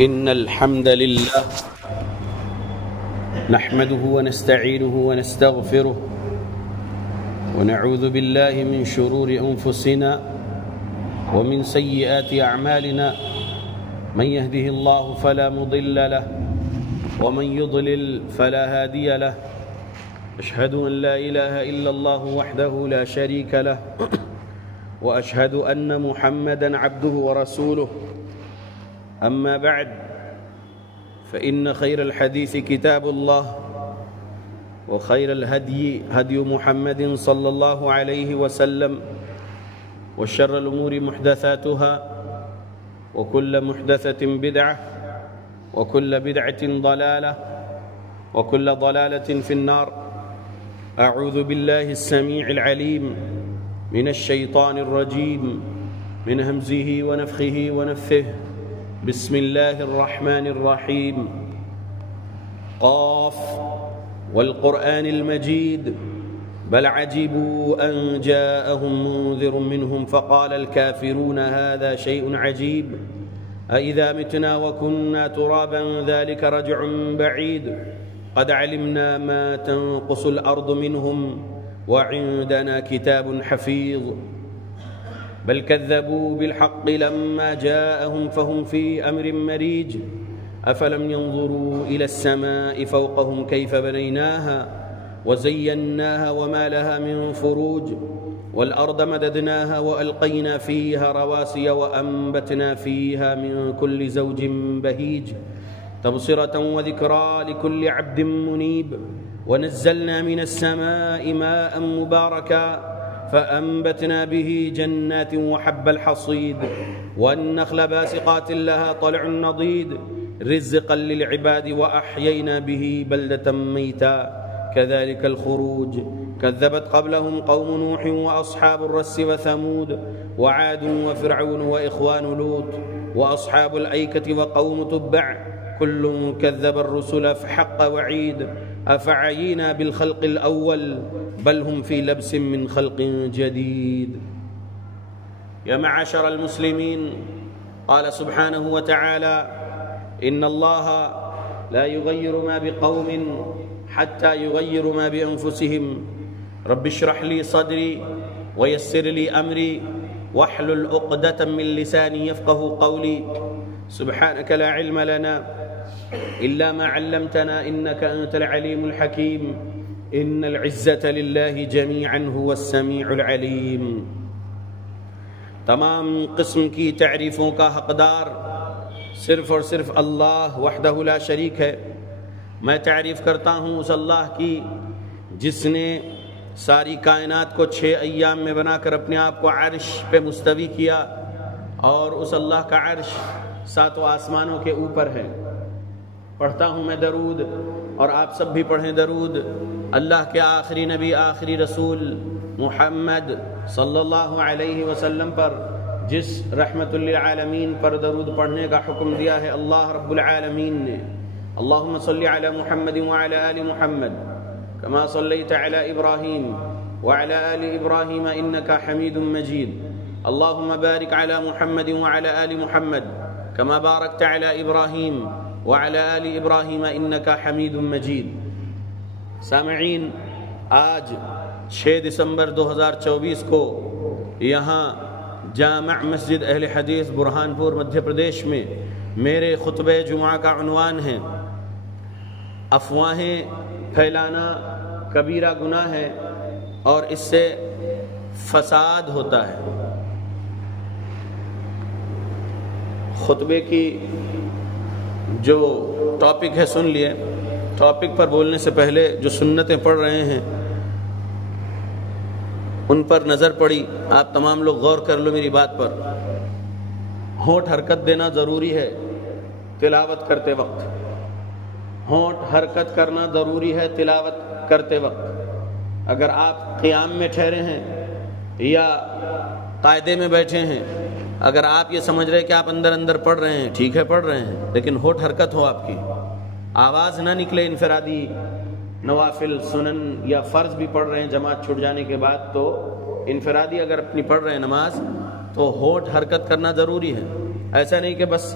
إن الحمد لله نحمده ونستعينه ونستغفره ونعوذ بالله من شرور أنفسنا ومن سيئات أعمالنا من يهده الله فلا مضل له ومن يضلل فلا هادي له أشهد أن لا إله إلا الله وحده لا شريك له وأشهد أن محمدًا عبده ورسوله أما بعد فإن خير الحديث كتاب الله وخير الهدي هدي محمد صلى الله عليه وسلم وشر الأمور محدثاتها وكل محدثة بدعة وكل بدعة ضلالة وكل ضلالة في النار. أعوذ بالله السميع العليم من الشيطان الرجيم من همزه ونفخه ونفثه. بسم الله الرحمن الرحيم. قاف والقرآن المجيد بل عجبوا أن جاءهم منذر منهم فقال الكافرون هذا شيء عجيب أإذا متنا وكنا ترابا ذلك رجع بعيد قد علمنا ما تنقص الأرض منهم وعندنا كتاب حفيظ بل كذبوا بالحق لما جاءهم فهم في أمر مريج أفلم ينظروا إلى السماء فوقهم كيف بنيناها وزيناها وما لها من فروج والأرض مددناها وألقينا فيها رواسي وأنبتنا فيها من كل زوج بهيج تبصرة وذكرى لكل عبد منيب ونزلنا من السماء ماء مباركا فأنبتنا به جنات وحب الحصيد والنخل باسقات لها طلع نضيد رزقا للعباد وأحيينا به بلدة ميتا كذلك الخروج كذبت قبلهم قوم نوح وأصحاب الرس وثمود وعاد وفرعون وإخوان لوط وأصحاب الأيكة وقوم تبع كل كذب الرسل فحق وعيد أفعينا بالخلق الأول بل هم في لبس من خلق جديد. يا معاشر المسلمين، قال سبحانه وتعالى إن الله لا يغير ما بقوم حتى يغيروا ما بأنفسهم رب اشرح لي صدري ويسر لي أمري واحلل عقدة من لساني يفقه قولي سبحانك لا علم لنا إلا ما علمتنا إنك أنت العليم الحكيم إن العزة لله جميعا هو السميع العليم. تمام قسم کی تعریفوں کا حقدار صرف اور صرف اللہ وحدہ لا شریک ہے. میں تعریف کرتا ہوں اس اللہ کی جس نے ساری کائنات کو 6 ایام میں بنا کر اپنے آپ کو عرش پہ مستوی کیا اور اس اللہ کا عرش 7 آسمانوں کے اوپر ہے. پڑھتا ہوں میں درود اور آپ سب بھی پڑھیں درود اللہ کے آخری نبی آخری رسول محمد صلی اللہ علیہ وسلم پر جس رحمت للعالمین پر درود پڑھنے کا حکم دیا ہے اللہ رب العالمین نے. اللہم صلی علی محمد وعلی آل محمد کما صلیت علی ابراہیم وعلی آل ابراہیم انکا حمید مجید. اللہم بارک علی محمد وعلی آل محمد کما بارکت علی ابراہیم وعلی آل ابراہیم انکا حمید مجید. سامعین، آج 6 دسمبر 2024 کو یہاں جامع مسجد اہل حدیث برہان پور مدھیہ پردیش میں میرے خطبہ جمعہ کا عنوان ہے افواہیں پھیلانا کبیرہ گناہ ہے اور اس سے فساد ہوتا ہے. خطبے کی جو ٹاپک ہے سن لیے. ٹاپک پر بولنے سے پہلے جو سنتیں پڑھ رہے ہیں ان پر نظر پڑی. آپ تمام لوگ غور کر لو میری بات پر. ہونٹ حرکت دینا ضروری ہے تلاوت کرتے وقت. ہونٹ حرکت کرنا ضروری ہے تلاوت کرتے وقت. اگر آپ قیام میں ٹھہرے ہیں یا قاعدے میں بیٹھے ہیں، اگر آپ یہ سمجھ رہے کہ آپ اندر پڑھ رہے ہیں، ٹھیک ہے پڑھ رہے ہیں، لیکن ہونٹ حرکت ہو، آپ کی آواز نہ نکلے. انفرادی نوافل سنن یا فرض بھی پڑھ رہے ہیں جماعت چھوٹ جانے کے بعد، تو انفرادی اگر اپنی پڑھ رہے ہیں نماز تو ہونٹ حرکت کرنا ضروری ہے. ایسا نہیں کہ بس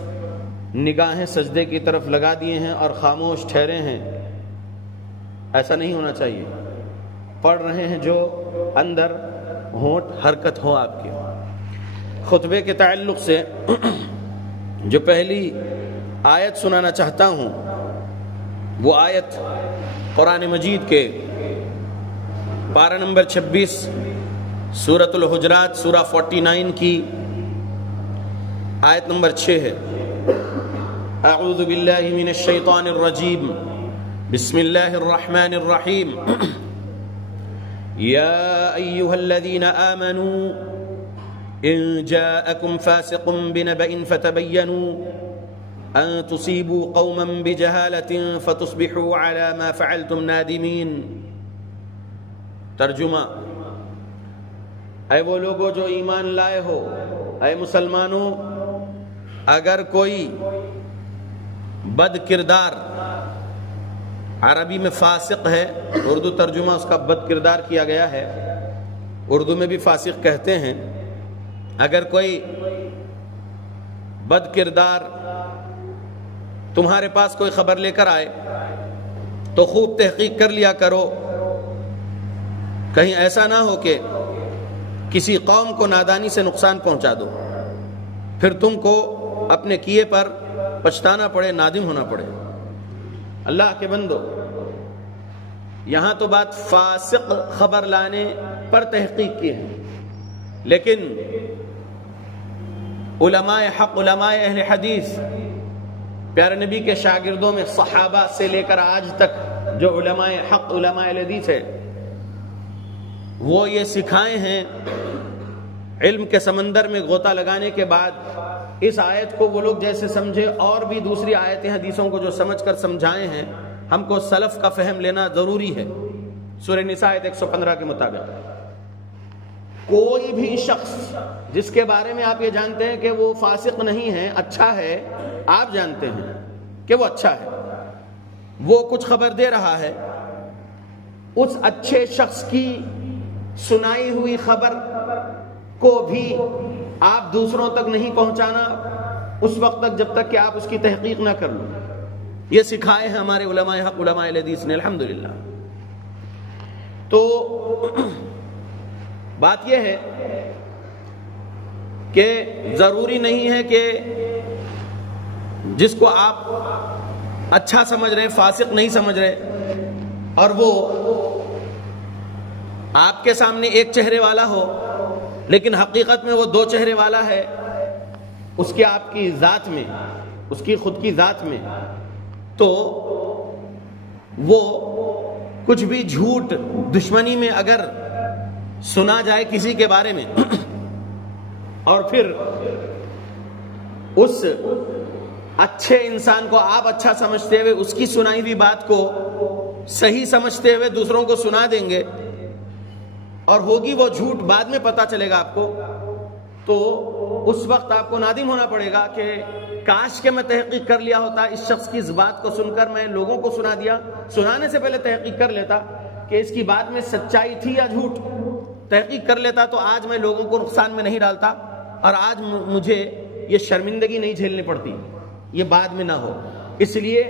نگاہیں سجدے کی طرف لگا دیے ہیں اور خاموش ٹھہرے ہیں، ایسا نہیں ہونا چاہیے۔ پڑھ رہے ہیں جو اندر ہونٹ حرکت ہو آپ کے۔ خطبے کے تعلق سے جو پہلی آیت سنانا چاہتا ہوں وہ آیت قرآن مجید کے پارہ نمبر 26 سورۃ الحجرات سورہ 49 کی آیت نمبر 6 ہے۔ اعوذ باللہ من الشیطان الرجیم، بسم اللہ الرحمن الرحیم۔ یا ایہا الذین آمنوا ان جاءکم فاسق بنبأ فتبینوا ان تصیبوا قوما بجہالۃ فتصبحوا علی ما فعلتم نادمین۔ ترجمہ: اے وہ لوگو جو ایمان لائے ہو، اے مسلمانوں، اگر کوئی بد کردار، عربی میں فاسق ہے، اردو ترجمہ اس کا بد کردار کیا گیا ہے، اردو میں بھی فاسق کہتے ہیں۔ اگر کوئی بد کردار تمہارے پاس کوئی خبر لے کر آئے تو خوب تحقیق کر لیا کرو، کہیں ایسا نہ ہو کہ کسی قوم کو نادانی سے نقصان پہنچا دو، پھر تم کو اپنے کیے پر پچھتانا پڑے، نادم ہونا پڑے۔ اللہ کے بندو، یہاں تو بات فاسق خبر لانے پر تحقیق کی ہے، لیکن علماء حق، علماء اہل حدیث، پیارے نبی کے شاگردوں میں صحابہ سے لے کر آج تک جو علماء حق، علماء اہل حدیث ہے، وہ یہ سکھائے ہیں علم کے سمندر میں غوطہ لگانے کے بعد اس آیت کو وہ لوگ جیسے سمجھے اور بھی دوسری آیتیں حدیثوں کو جو سمجھ کر سمجھائے ہیں، ہم کو سلف کا فہم لینا ضروری ہے۔ سورہ نساء آیت 115 کے مطابق کوئی بھی شخص جس کے بارے میں آپ یہ جانتے ہیں کہ وہ فاسق نہیں ہے، اچھا ہے، آپ جانتے ہیں کہ وہ اچھا ہے، وہ کچھ خبر دے رہا ہے، اس اچھے شخص کی سنائی ہوئی خبر کو بھی آپ دوسروں تک نہیں پہنچانا اس وقت تک جب تک کہ آپ اس کی تحقیق نہ کر لو۔ یہ سکھائے ہیں ہمارے علماء حق، علماء حدیث نے، الحمدللہ۔ تو بات یہ ہے کہ ضروری نہیں ہے کہ جس کو آپ اچھا سمجھ رہے، فاسق نہیں سمجھ رہے، اور وہ آپ کے سامنے ایک چہرے والا ہو لیکن حقیقت میں وہ دو چہرے والا ہے، اس کے آپ کی ذات میں، اس کی خود کی ذات میں، تو وہ کچھ بھی جھوٹ دشمنی میں اگر سنا جائے کسی کے بارے میں اور پھر اس اچھے انسان کو آپ اچھا سمجھتے ہوئے اس کی سنائی ہوئی بات کو صحیح سمجھتے ہوئے دوسروں کو سنا دیں گے اور ہوگی وہ جھوٹ، بعد میں پتا چلے گا آپ کو، تو اس وقت آپ کو نادم ہونا پڑے گا کہ کاش کہ میں تحقیق کر لیا ہوتا، اس شخص کی اس بات کو سن کر میں لوگوں کو سنا دیا، سنانے سے پہلے تحقیق کر لیتا کہ اس کی بات میں سچائی تھی یا جھوٹ، تحقیق کر لیتا تو آج میں لوگوں کو نقصان میں نہیں ڈالتا اور آج مجھے یہ شرمندگی نہیں جھیلنی پڑتی، یہ بعد میں نہ ہو۔ اس لیے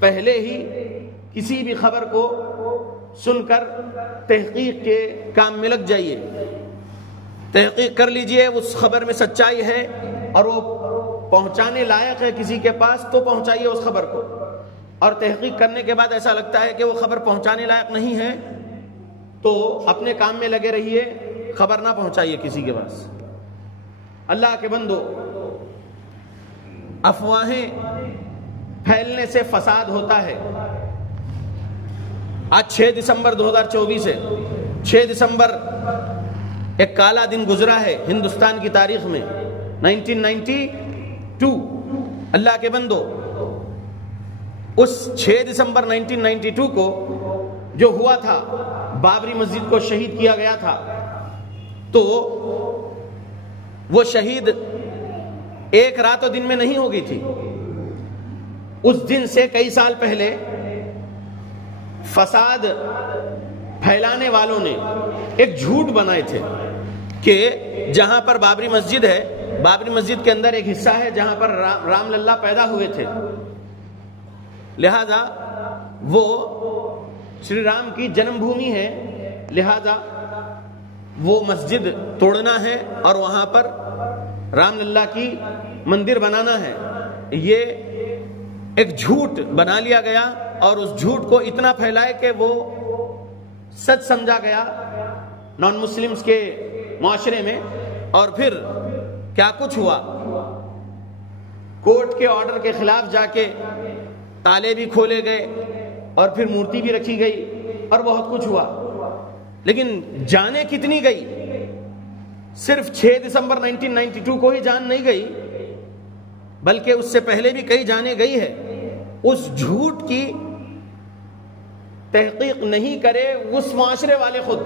پہلے ہی کسی بھی خبر کو سن کر تحقیق کے کام میں لگ جائیے، تحقیق کر لیجئے اس خبر میں سچائی ہے اور وہ پہنچانے لائق ہے کسی کے پاس تو پہنچائیے اس خبر کو، اور تحقیق کرنے کے بعد ایسا لگتا ہے کہ وہ خبر پہنچانے لائق نہیں ہے تو اپنے کام میں لگے رہیے، خبر نہ پہنچائیے کسی کے پاس۔ اللہ کے بندو، افواہیں پھیلنے سے فساد ہوتا ہے۔ آج 6 دسمبر 2024 ہے، 6 دسمبر ایک کالا دن گزرا ہے ہندوستان کی تاریخ میں، 1992۔ اللہ کے بندو، اس 6 دسمبر 1992 کو جو ہوا تھا، بابری مسجد کو شہید کیا گیا تھا، تو وہ شہید ایک رات و دن میں نہیں ہو گئی تھی۔ اس دن سے کئی سال پہلے فساد پھیلانے والوں نے ایک جھوٹ بنائے تھے کہ جہاں پر بابری مسجد ہے بابری مسجد کے اندر ایک حصہ ہے جہاں پر رام للہ پیدا ہوئے تھے، لہذا وہ شری رام کی جنم بھومی ہے، لہذا وہ مسجد توڑنا ہے اور وہاں پر رام للہ کی مندر بنانا ہے۔ یہ ایک جھوٹ بنا لیا گیا اور اس جھوٹ کو اتنا پھیلائے کہ وہ سچ سمجھا گیا نان مسلمز کے معاشرے میں، اور پھر کیا کچھ ہوا، کورٹ کے آرڈر کے خلاف جا کے تالے بھی کھولے گئے اور پھر مورتی بھی رکھی گئی اور بہت کچھ ہوا، لیکن جانیں کتنی گئی؟ صرف 6 دسمبر 1992 کو ہی جان نہیں گئی، بلکہ اس سے پہلے بھی کئی جانیں گئی ہے۔ اس جھوٹ کی تحقیق نہیں کرے اس معاشرے والے خود،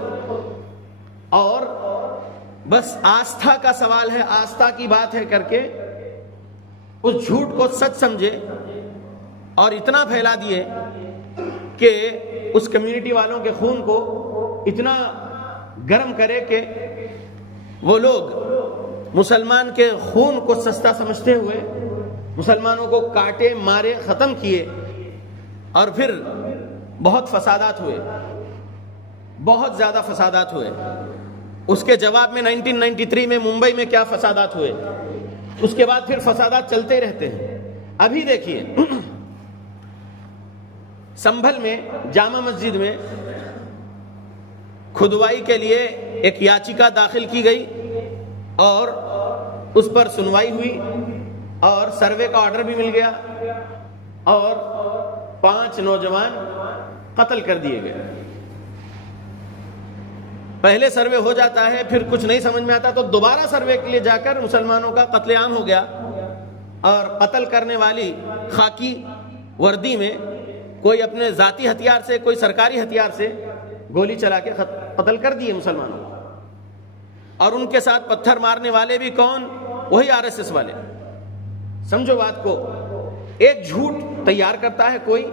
اور بس آستھا کا سوال ہے، آستھا کی بات ہے کر کے اس جھوٹ کو سچ سمجھے اور اتنا پھیلا دیے کہ اس کمیونٹی والوں کے خون کو اتنا گرم کرے کہ وہ لوگ مسلمان کے خون کو سستا سمجھتے ہوئے مسلمانوں کو کاٹے مارے ختم کیے، اور پھر بہت فسادات ہوئے، بہت زیادہ فسادات ہوئے۔ اس کے جواب میں 1993 میں ممبئی میں کیا فسادات ہوئے، اس کے بعد پھر فسادات چلتے رہتے ہیں۔ ابھی دیکھیے سنبھل میں جامع مسجد میں کھدوائی کے لیے ایک یاچیکا داخل کی گئی اور اس پر سنوائی ہوئی اور سروے کا آرڈر بھی مل گیا اور 5 نوجوان قتل کر دیے گئے۔ پہلے سروے ہو جاتا ہے، پھر کچھ نہیں سمجھ میں آتا تو دوبارہ سروے کے لیے جا کر مسلمانوں کا قتل عام ہو گیا، اور قتل کرنے والی خاکی وردی میں کوئی اپنے ذاتی ہتھیار سے، کوئی سرکاری ہتھیار سے گولی چلا کے قتل کر دیے مسلمانوں کو، اور ان کے ساتھ پتھر مارنے والے بھی کون؟ وہی RSS والے۔ سمجھو بات کو، ایک جھوٹ تیار کرتا ہے کوئی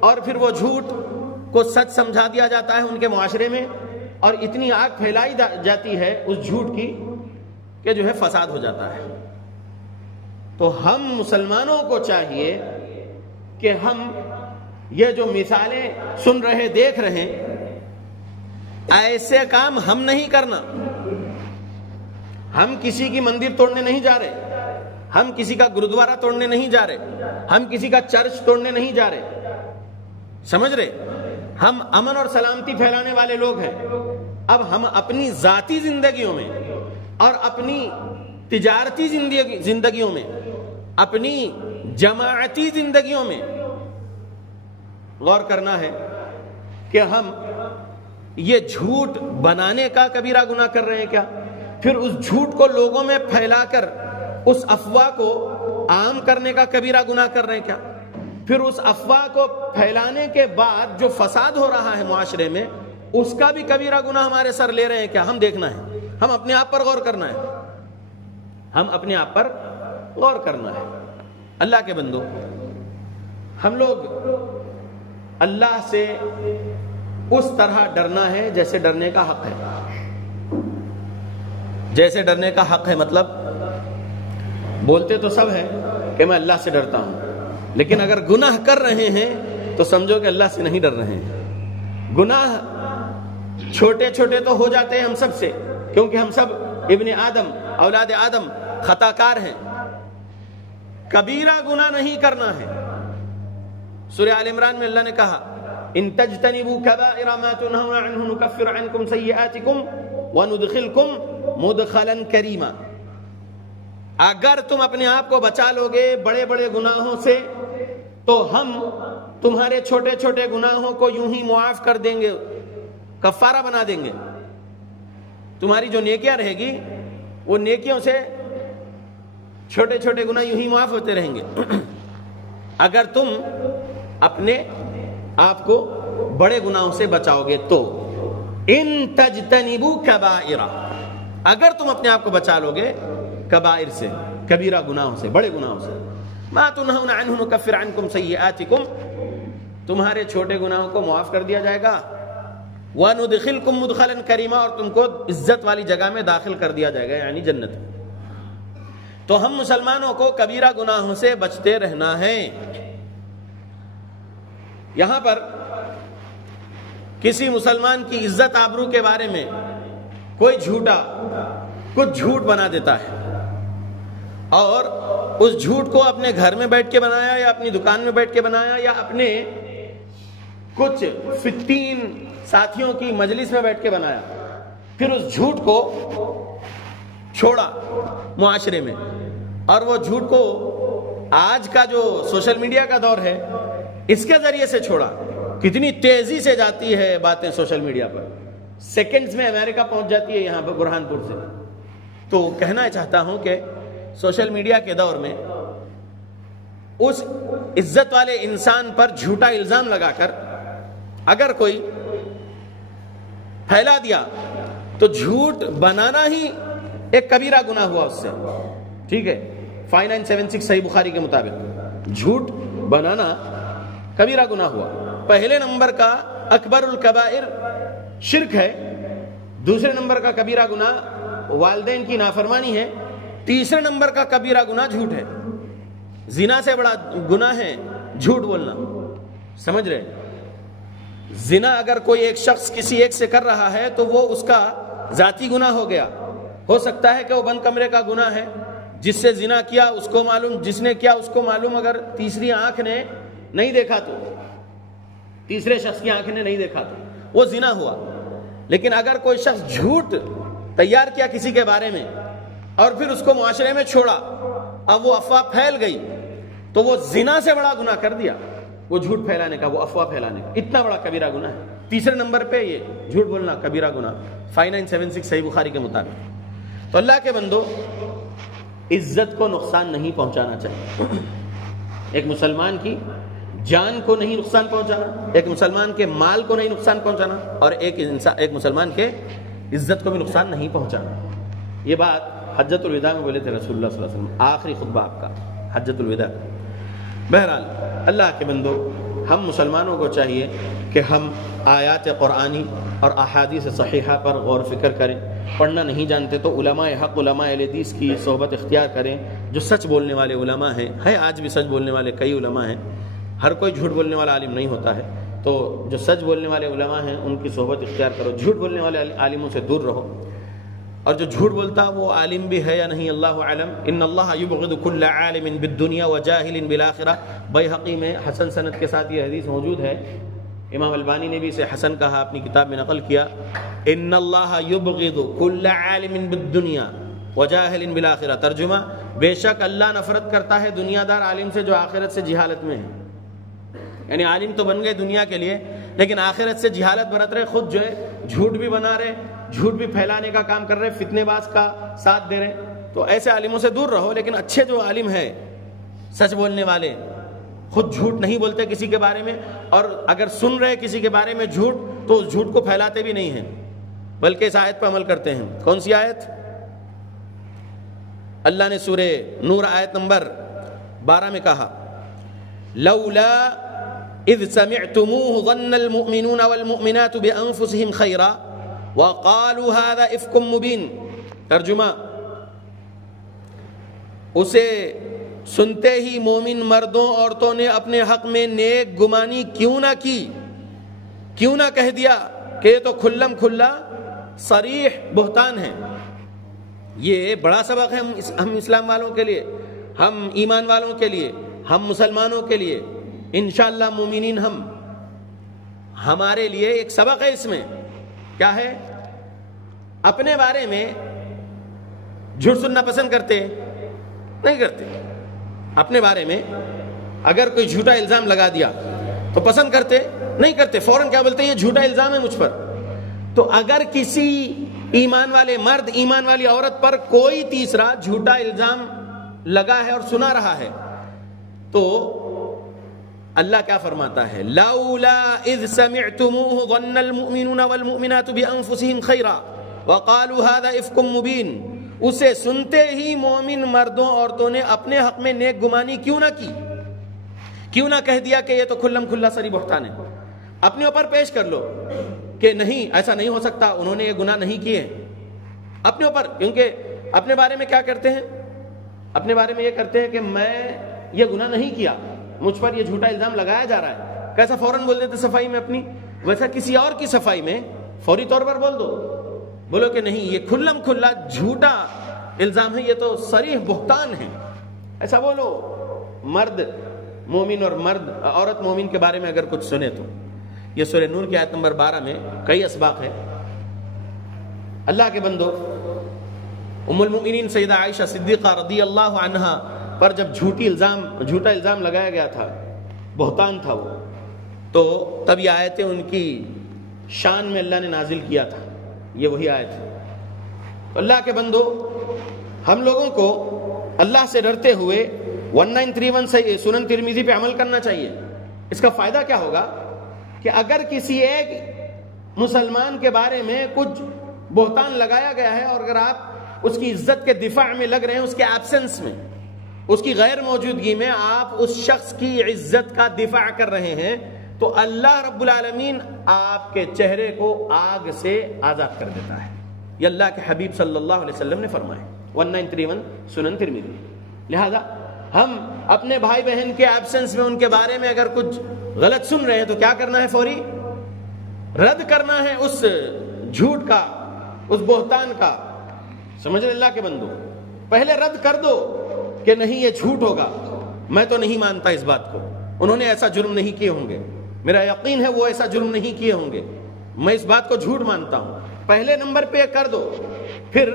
اور پھر وہ جھوٹ کو سچ سمجھا دیا جاتا ہے ان کے معاشرے میں، اور اتنی آگ پھیلائی جاتی ہے اس جھوٹ کی کہ جو ہے فساد ہو جاتا ہے۔ تو ہم مسلمانوں کو چاہیے کہ ہم یہ جو مثالیں سن رہے دیکھ رہے ایسے کام ہم نہیں کرنا۔ ہم کسی کی مندر توڑنے نہیں جا رہے، ہم کسی کا گرودوارہ توڑنے نہیں جا رہے، ہم کسی کا چرچ توڑنے نہیں جا رہے، سمجھ رہے؟ ہم امن اور سلامتی پھیلانے والے لوگ ہیں۔ اب ہم اپنی ذاتی زندگیوں میں اور اپنی تجارتی زندگیوں میں، اپنی جماعتی زندگیوں میں غور کرنا ہے کہ ہم یہ جھوٹ بنانے کا کبیرہ گناہ کر رہے ہیں کیا؟ پھر اس جھوٹ کو لوگوں میں پھیلا کر اس افواہ کو عام کرنے کا کبیرہ گناہ کر رہے ہیں کیا؟ پھر اس افواہ کو پھیلانے کے بعد جو فساد ہو رہا ہے معاشرے میں، اس کا بھی کبیرہ گناہ ہمارے سر لے رہے ہیں کیا؟ ہم دیکھنا ہے، ہم اپنے آپ پر غور کرنا ہے، ہم اپنے آپ پر غور کرنا ہے۔ اللہ کے بندو، ہم لوگ اللہ سے اس طرح ڈرنا ہے جیسے ڈرنے کا حق ہے، جیسے ڈرنے کا حق ہے۔ مطلب بولتے تو سب ہیں کہ میں اللہ سے ڈرتا ہوں، لیکن اگر گناہ کر رہے ہیں تو سمجھو کہ اللہ سے نہیں ڈر رہے ہیں۔ گناہ چھوٹے چھوٹے تو ہو جاتے ہیں ہم سب سے، کیونکہ ہم سب ابن آدم، اولاد آدم خطا کار ہیں۔ کبیرہ گناہ نہیں کرنا ہے۔ سورہ آل عمران میں اللہ نے کہا ان تجتنبوا کبائر ما تنهون عنه نكفر عنكم سیئاتکم وندخلکم مدخلا کریما۔ اگر تم اپنے آپ کو بچا لو گے بڑے بڑے گناہوں سے تو ہم تمہارے چھوٹے چھوٹے گناہوں کو یوں ہی معاف کر دیں گے، کفارہ بنا دیں گے۔ تمہاری جو نیکیاں رہے گی وہ نیکیوں سے چھوٹے چھوٹے گناہ یوں ہی معاف ہوتے رہیں گے، اگر تم اپنے آپ کو بڑے گناہوں سے بچاؤ گے تو۔ ان تجتنبوا کبائر، اگر تم اپنے آپ کو بچا لو گے کبائر سے، کبیرہ گناہوں سے، بڑے گناہوں سے، ما تنہون عنہ نکفر عنکم سیئاتکم، تمہارے چھوٹے گناہوں کو معاف کر دیا جائے گا، وندخلکم مدخلا کریما، اور تم کو عزت والی جگہ میں داخل کر دیا جائے گا، یعنی جنت۔ تو ہم مسلمانوں کو کبیرہ گناہوں سے بچتے رہنا ہے۔ یہاں پر کسی مسلمان کی عزت آبرو کے بارے میں کوئی کچھ جھوٹ بنا دیتا ہے، اور اس جھوٹ کو اپنے گھر میں بیٹھ کے بنایا یا اپنی دکان میں بیٹھ کے بنایا یا اپنے کچھ فتین ساتھیوں کی مجلس میں بیٹھ کے بنایا، پھر اس جھوٹ کو چھوڑا معاشرے میں، اور وہ جھوٹ کو آج کا جو سوشل میڈیا کا دور ہے اس کے ذریعے سے چھوڑا۔ کتنی تیزی سے جاتی ہے باتیں سوشل میڈیا پر، سیکنڈز میں امریکہ پہنچ جاتی ہے یہاں پر برہان پور سے۔ تو کہنا چاہتا ہوں کہ سوشل میڈیا کے دور میں اس عزت والے انسان پر جھوٹا الزام لگا کر اگر کوئی پھیلا دیا تو جھوٹ بنانا ہی ایک کبیرہ گناہ ہوا اس سے، ٹھیک ہے۔ 5976 صحیح بخاری کے مطابق جھوٹ بنانا کبیرہ گناہ ہوا۔ پہلے نمبر کا اکبر الکبائر شرک ہے، دوسرے نمبر کا کبیرہ گناہ والدین کی نافرمانی ہے، تیسرے نمبر کا کبیرہ گناہ جھوٹ ہے۔ زنا سے بڑا گناہ ہے جھوٹ بولنا، سمجھ رہے؟ زنا اگر کوئی ایک شخص کسی ایک سے کر رہا ہے تو وہ اس کا ذاتی گناہ ہو گیا۔ ہو سکتا ہے کہ وہ بند کمرے کا گناہ ہے، جس سے زنا کیا اس کو معلوم، جس نے کیا اس کو معلوم، اگر تیسری آنکھ نے نہیں دیکھا تو، تیسرے شخص کی آنکھ نے نہیں دیکھا تو وہ زنا ہوا۔ لیکن اگر کوئی شخص جھوٹ تیار کیا کسی کے بارے میں اور پھر اس کو معاشرے میں چھوڑا، اب وہ افواہ پھیل گئی تو وہ زنا سے بڑا گناہ کر دیا، وہ جھوٹ پھیلانے کا، وہ افواہ پھیلانے کا، اتنا بڑا کبیرہ گناہ ہے۔ تیسرے نمبر پہ یہ جھوٹ بولنا کبیرہ گناہ، 5976 صحیح بخاری کے مطابق۔ تو اللہ کے بندو، عزت کو نقصان نہیں پہنچانا چاہیے، ایک مسلمان کی جان کو نہیں نقصان پہنچانا، ایک مسلمان کے مال کو نہیں نقصان پہنچانا، اور ایک مسلمان کے عزت کو بھی نقصان نہیں پہنچانا۔ یہ بات حجۃ الوداع میں بولے تھے رسول اللہ صلی اللہ علیہ وسلم، آخری خطبہ آپ کا حجۃ الوداع۔ بہرحال اللہ کے بندو، ہم مسلمانوں کو چاہیے کہ ہم آیات قرآنی اور احادیث صحیحہ پر غور فکر کریں۔ پڑھنا نہیں جانتے تو علماء حق، علماء اہل حدیث کی صحبت اختیار کریں، جو سچ بولنے والے علماء ہیں۔ آج بھی سچ بولنے والے کئی علماء ہیں، ہر کوئی جھوٹ بولنے والا عالم نہیں ہوتا ہے، تو جو سچ بولنے والے علماء ہیں ان کی صحبت اختیار کرو، جھوٹ بولنے والے عالموں سے دور رہو۔ اور جو جھوٹ بولتا وہ عالم بھی ہے یا نہیں اللہ عالم۔ ان اللہ یبغض کل عالم بالدنیا وجاہل بالآخرہ، بیہقی میں حسن سند کے ساتھ یہ حدیث موجود ہے، امام البانی نے بھی اسے حسن کہا، اپنی کتاب میں نقل کیا۔ ان اللہ یبغض کل عالم بالدنیا وجاہل بالآخرہ، ترجمہ بے شک اللہ نفرت کرتا ہے دنیا دار عالم سے جو آخرت سے جہالت میں ہے۔ یعنی عالم تو بن گئے دنیا کے لیے لیکن آخرت سے جہالت برت رہے، خود جو ہے جھوٹ بھی بنا رہے، جھوٹ بھی پھیلانے کا کام کر رہے، فتنے باز کا ساتھ دے رہے۔ تو ایسے عالموں سے دور رہو۔ لیکن اچھے جو عالم ہے، سچ بولنے والے، خود جھوٹ نہیں بولتے کسی کے بارے میں، اور اگر سن رہے کسی کے بارے میں جھوٹ تو اس جھوٹ کو پھیلاتے بھی نہیں ہیں، بلکہ اس آیت پہ عمل کرتے ہیں۔ کون سی آیت؟ اللہ نے سورہ نور آیت نمبر 12 میں کہا، لولا اذ سمعتموه ظن المؤمنون والمؤمنات بانفسهم خيرا وقالوا هذا افك مبين۔ ترجمہ، اسے سنتے ہی مومن مردوں عورتوں نے اپنے حق میں نیک گمانی کیوں نہ کی، کیوں نہ کہہ دیا کہ یہ تو کھلم کھلا صریح بہتان ہے۔ یہ بڑا سبق ہے ہم اسلام والوں کے لیے، ہم ایمان والوں کے لیے، ہم مسلمانوں کے لیے، انشاءاللہ مومنین ہمارے لیے ایک سبق ہے۔ اس میں کیا ہے؟ اپنے بارے میں جھوٹ سننا پسند کرتے نہیں کرتے؟ اپنے بارے میں اگر کوئی جھوٹا الزام لگا دیا تو پسند کرتے نہیں کرتے، فوراً کیا بولتے ہیں؟ یہ جھوٹا الزام ہے مجھ پر۔ تو اگر کسی ایمان والے مرد، ایمان والی عورت پر کوئی تیسرا جھوٹا الزام لگا ہے اور سنا رہا ہے تو اللہ کیا فرماتا ہے؟ لولا اذ سمعتموه ظن المؤمنون والمؤمنات بانفسهم خيرا وقالوا هذا افك مبين۔ اسے سنتے ہی مومن مردوں عورتوں نے اپنے حق میں نیک گمانی کیوں نہ کی، کیوں نہ کہہ دیا کہ یہ تو کھلم کھلا صریح بہتان ہے۔ اپنے اوپر پیش کر لو کہ نہیں، ایسا نہیں ہو سکتا، انہوں نے یہ گناہ نہیں کیے اپنے اوپر، کیونکہ اپنے بارے میں کیا کرتے ہیں؟ اپنے بارے میں یہ کرتے ہیں کہ میں یہ گناہ نہیں کیا، مجھ پر یہ جھوٹا الزام لگایا جا رہا ہے، کیسا فوراً بول دیتے صفائی میں اپنی، ویسا کسی اور کی صفائی میں فوری طور پر بول دو، بولو کہ نہیں یہ کھلم کھلا جھوٹا الزام ہے، یہ تو صریح بہتان ہے، ایسا بولو۔ مرد مومن اور عورت مومن کے بارے میں اگر کچھ سنے تو یہ سورہ نور کی آیت نمبر 12 میں کئی اسباق ہے۔ اللہ کے بندو، ام المؤمنین سیدہ عائشہ صدیقہ رضی اللہ عنہا پر جب جھوٹا الزام لگایا گیا تھا، بہتان تھا وہ، تو تب یہ آیتیں ان کی شان میں اللہ نے نازل کیا تھا، یہ وہی آیت ہے۔ تو اللہ کے بندو، ہم لوگوں کو اللہ سے ڈرتے ہوئے 1931 سے سنن ترمذی پہ عمل کرنا چاہیے۔ اس کا فائدہ کیا ہوگا کہ اگر کسی ایک مسلمان کے بارے میں کچھ بہتان لگایا گیا ہے اور اگر آپ اس کی عزت کے دفاع میں لگ رہے ہیں، اس کے ایبسنس میں، اس کی غیر موجودگی میں آپ اس شخص کی عزت کا دفاع کر رہے ہیں، تو اللہ رب العالمین آپ کے چہرے کو آگ سے آزاد کر دیتا ہے۔ یہ اللہ کے حبیب صلی اللہ علیہ وسلم نے فرمایا، 1931 سنن ترمذی۔ لہذا ہم اپنے بھائی بہن کے ایبسنس میں ان کے بارے میں اگر کچھ غلط سن رہے ہیں تو کیا کرنا ہے؟ فوری رد کرنا ہے اس جھوٹ کا، اس بہتان کا۔ سمجھ رہے اللہ کے بندو؟ پہلے رد کر دو کہ نہیں یہ جھوٹ ہوگا، میں تو نہیں مانتا اس بات کو، انہوں نے ایسا جرم نہیں کیے ہوں گے، میرا یقین ہے وہ ایسا جرم نہیں کیے ہوں گے، میں اس بات کو جھوٹ مانتا ہوں۔ پہلے نمبر پہ کر دو، پھر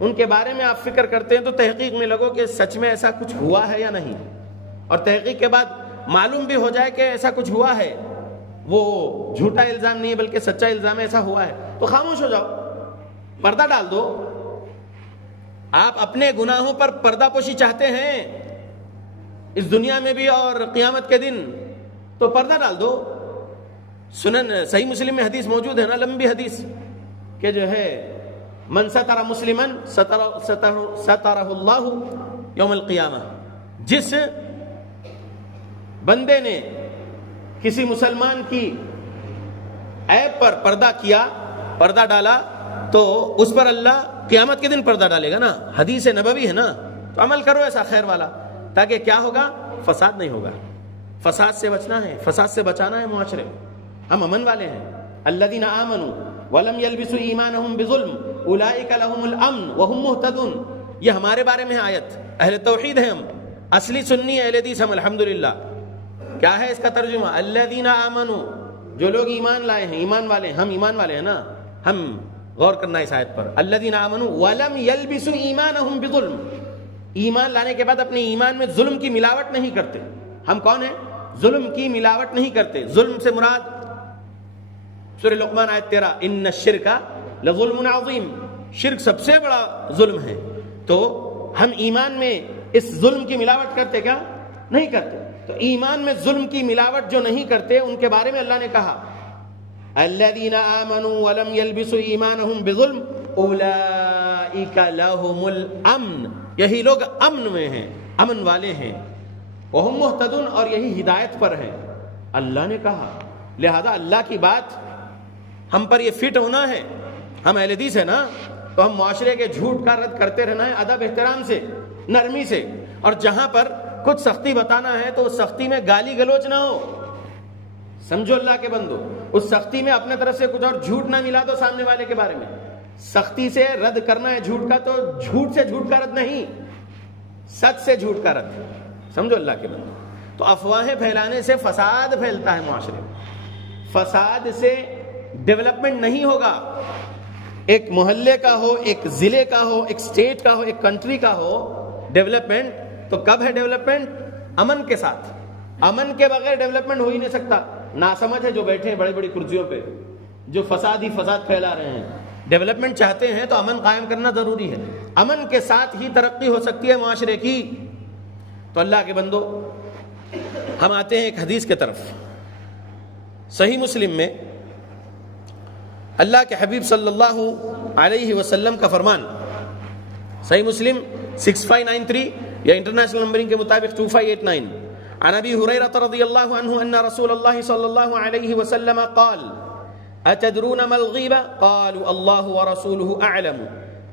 ان کے بارے میں آپ فکر کرتے ہیں تو تحقیق میں لگو کہ سچ میں ایسا کچھ ہوا ہے یا نہیں، اور تحقیق کے بعد معلوم بھی ہو جائے کہ ایسا کچھ ہوا ہے، وہ جھوٹا الزام نہیں ہے بلکہ سچا الزام ایسا ہوا ہے، تو خاموش ہو جاؤ، پردہ ڈال دو۔ آپ اپنے گناہوں پر پردہ پوشی چاہتے ہیں اس دنیا میں بھی اور قیامت کے دن، تو پردہ ڈال دو۔ سنن صحیح مسلم میں حدیث موجود ہے نا، لمبی حدیث، کہ جو ہے من ستر مسلمن سترہ اللہ یوم القیامہ، جس بندے نے کسی مسلمان کی عیب پر پردہ کیا، پردہ ڈالا، تو اس پر اللہ قیامت کے دن پردہ ڈالے گا نا۔ حدیث نبوی ہے نا، تو عمل کرو ایسا خیر والا، تاکہ کیا ہوگا؟ فساد نہیں ہوگا۔ فساد سے بچنا ہے، فساد سے بچانا ہے معاشرے میں۔ ہم امن والے ہیں۔ الذین آمنوا ولم یلبسوا ایمانہم بظلم اولئک لہم الامن وہم مہتدون، یہ ہمارے بارے میں ہے آیت۔ اہل توحید ہیں ہم، اصلی سنی اہل حدیث ہم الحمدللہ۔ کیا ہے اس کا ترجمہ؟ الذین آمنوا، جو لوگ ایمان لائے ہیں، ایمان والے ہیں، ہم ایمان والے ہیں نا، ہم غور کرنا اس آیت پر۔ الذین آمنوا ولم یلبسوا ایمانہم بظلم، ایمان لانے کے بعد اپنے ایمان میں ظلم کی ملاوٹ نہیں کرتے۔ ہم کون ہیں؟ ظلم کی ملاوٹ نہیں کرتے۔ ظلم سے مراد سورہ لقمان آیت 13، ان الشرک لظلم عظیم، شرک سب سے بڑا ظلم ہے۔ تو ہم ایمان میں اس ظلم کی ملاوٹ کرتے کیا؟ نہیں کرتے۔ تو ایمان میں ظلم کی ملاوٹ جو نہیں کرتے ان کے بارے میں اللہ نے کہا الذین آمنوا ولم یلبسوا ایمانہم بظلم اولئک لہم الامن، یہی لوگ امن میں ہیں، امن والے ہیں، وہم مہتدون، اور یہی ہدایت پر ہیں، اللہ نے کہا۔ لہذا اللہ کی بات ہم پر یہ فٹ ہونا ہے، ہم اہل حدیث ہیں نا، تو ہم معاشرے کے جھوٹ کا رد کرتے رہنا ہے، ادب احترام سے، نرمی سے، اور جہاں پر کچھ سختی بتانا ہے تو اس سختی میں گالی گلوچ نہ ہو۔ سمجھو اللہ کے بندو، اس سختی میں اپنے طرف سے کچھ اور جھوٹ نہ ملا دو سامنے والے کے بارے میں۔ سختی سے رد کرنا ہے جھوٹ کا، تو جھوٹ سے جھوٹ کا رد نہیں، سچ سے جھوٹ کا رد۔ سمجھو اللہ کے بندو۔ تو افواہیں پھیلانے سے فساد پھیلتا ہے معاشرے میں، فساد سے ڈیولپمنٹ نہیں ہوگا۔ ایک محلے کا ہو، ایک ضلع کا ہو، ایک اسٹیٹ کا ہو، ایک کنٹری کا ہو ڈیولپمنٹ، تو کب ہے ڈیولپمنٹ؟ امن کے ساتھ۔ امن کے بغیر ڈیولپمنٹ ہو ہی نہیں سکتا۔ ناسمجھ ہے جو بیٹھے ہیں بڑی بڑی کرسیوں پہ، جو فساد ہی فساد پھیلا رہے ہیں۔ ڈیولپمنٹ چاہتے ہیں تو امن قائم کرنا ضروری ہے، امن کے ساتھ ہی ترقی ہو سکتی ہے معاشرے کی۔ تو اللہ کے بندو، ہم آتے ہیں ایک حدیث کی طرف۔ صحیح مسلم میں اللہ کے حبیب صلی اللہ علیہ وسلم کا فرمان، صحیح مسلم 6593 یا انٹرنیشنل نمبرنگ کے مطابق 2589، عن ابی ہریرہ رضی اللہ عنہ ان رسول اللہ صلی اللہ علیہ وسلم قال اتدرون ما الغیبہ قالوا اللہ ورسولہ اعلم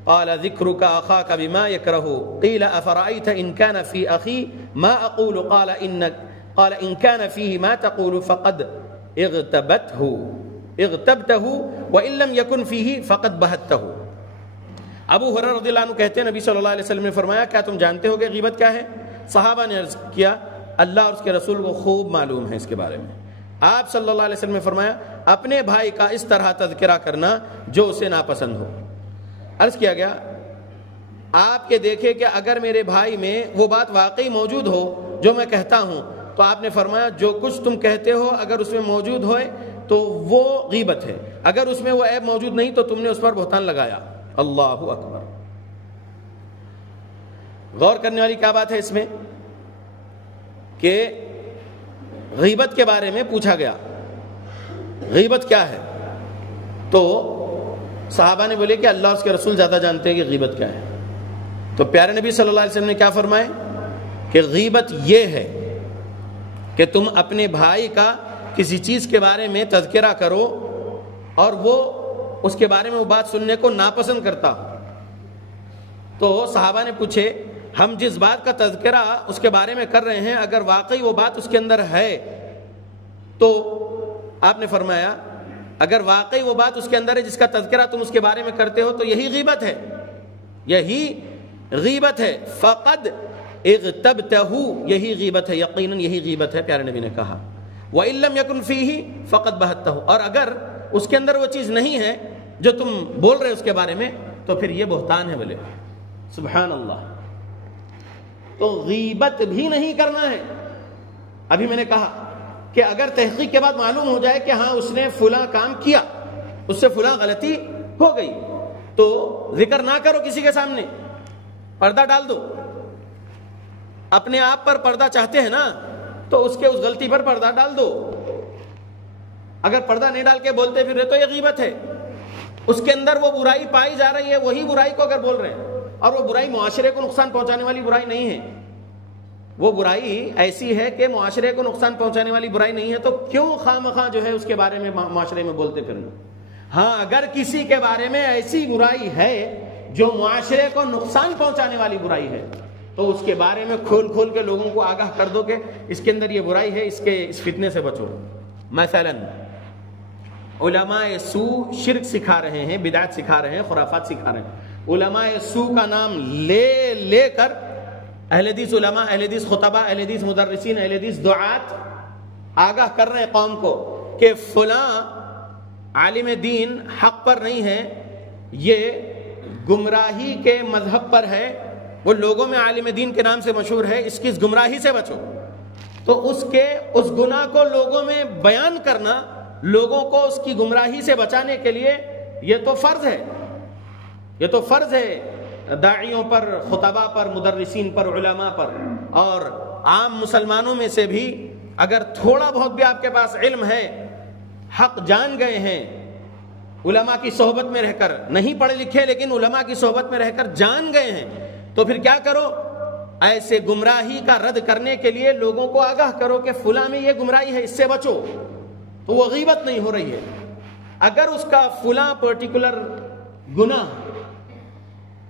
قال ذكرك أخاك بما يكره قيل أفرأيت إن كان في أخي ما أقول قال إن كان فيه ما تقول فقد اغتبته وإن لم يكن فيه فقد بهته. ابو ہریرہ رضی اللہ عنہ کہتے ہیں نبی صلی اللہ علیہ وسلم نے فرمایا کیا تم جانتے ہو کہ غیبت کیا ہے؟ صحابہ نے عرض کیا اللہ اور اس کے رسول کو خوب معلوم ہے اس کے بارے میں. آپ صلی اللہ علیہ وسلم نے فرمایا اپنے بھائی کا اس طرح تذکرہ کرنا جو اسے ناپسند ہو. عرض کیا گیا آپ یہ دیکھیں کہ اگر میرے بھائی میں وہ بات واقعی موجود ہو جو میں کہتا ہوں تو آپ نے فرمایا جو کچھ تم کہتے ہو اگر اس میں موجود ہوئے تو وہ غیبت ہے, اگر اس میں وہ عیب موجود نہیں تو تم نے اس پر بہتان لگایا. اللہ اکبر. غور کرنے والی کیا بات ہے اس میں کہ غیبت کے بارے میں پوچھا گیا غیبت کیا ہے, تو صحابہ نے بولے کہ اللہ اس کے رسول زیادہ جانتے ہیں کہ غیبت کیا ہے. تو پیارے نبی صلی اللہ علیہ وسلم نے کیا فرمائے کہ غیبت یہ ہے کہ تم اپنے بھائی کا کسی چیز کے بارے میں تذکرہ کرو اور وہ اس کے بارے میں وہ بات سننے کو ناپسند کرتا ہو. تو صحابہ نے پوچھے ہم جس بات کا تذکرہ اس کے بارے میں کر رہے ہیں اگر واقعی وہ بات اس کے اندر ہے تو آپ نے فرمایا اگر واقعی وہ بات اس کے اندر ہے جس کا تذکرہ تم اس کے بارے میں کرتے ہو تو یہی غیبت ہے, یہی غیبت ہے. فقد اغتبتہ, یہی غیبت ہے, یقیناً یہی غیبت ہے. پیارے نبی نے کہا وَإِن لَّمْ يَكُنْ فِيهِ فَقَدْ بَهَتَّهُ, اور اگر اس کے اندر وہ چیز نہیں ہے جو تم بول رہے اس کے بارے میں تو پھر یہ بہتان ہے. بولے سبحان اللہ. تو غیبت بھی نہیں کرنا ہے. ابھی میں نے کہا کہ اگر تحقیق کے بعد معلوم ہو جائے کہ ہاں اس نے فلاں کام کیا, اس سے فلاں غلطی ہو گئی, تو ذکر نہ کرو کسی کے سامنے, پردہ ڈال دو. اپنے آپ پر پردہ چاہتے ہیں نا تو اس کے اس غلطی پر پردہ ڈال دو. اگر پردہ نہیں ڈال کے بولتے پھر رہے تو یہ غیبت ہے. اس کے اندر وہ برائی پائی جا رہی ہے, وہی برائی کو اگر بول رہے ہیں اور وہ برائی معاشرے کو نقصان پہنچانے والی برائی نہیں ہے, وہ برائی ایسی ہے کہ معاشرے کو نقصان پہنچانے والی برائی نہیں ہے, تو کیوں خواہ جو ہے اس کے بارے میں معاشرے میں بولتے پھرنا. ہاں اگر کسی کے بارے میں ایسی برائی ہے جو معاشرے کو نقصان پہنچانے والی برائی ہے تو اس کے بارے میں کھول کھول کے لوگوں کو آگاہ کر دو کہ اس کے اندر یہ برائی ہے, اس فتنے سے بچو. مثلا علماء سو شرک سکھا رہے ہیں, بدعت سکھا رہے ہیں, خرافات سکھا رہے ہیں. علماء سو کا نام لے لے کر اہل حدیث علماء, اہل حدیث خطبہ, اہل حدیث مدرسین, اہل حدیث دعات آگاہ کر رہے ہیں قوم کو کہ فلاں عالم دین حق پر نہیں ہے, یہ گمراہی کے مذہب پر ہے, وہ لوگوں میں عالم دین کے نام سے مشہور ہے, اس کی اس گمراہی سے بچو. تو اس گناہ کو لوگوں میں بیان کرنا, لوگوں کو اس کی گمراہی سے بچانے کے لیے یہ تو فرض ہے, یہ تو فرض ہے داعیوں پر, خطبہ پر, مدرسین پر, علماء پر. اور عام مسلمانوں میں سے بھی اگر تھوڑا بہت بھی آپ کے پاس علم ہے, حق جان گئے ہیں, علماء کی صحبت میں رہ کر, نہیں پڑھے لکھے لیکن علماء کی صحبت میں رہ کر جان گئے ہیں, تو پھر کیا کرو, ایسے گمراہی کا رد کرنے کے لیے لوگوں کو آگاہ کرو کہ فلاں میں یہ گمراہی ہے, اس سے بچو. تو وہ غیبت نہیں ہو رہی ہے. اگر اس کا فلاں پرٹیکولر گناہ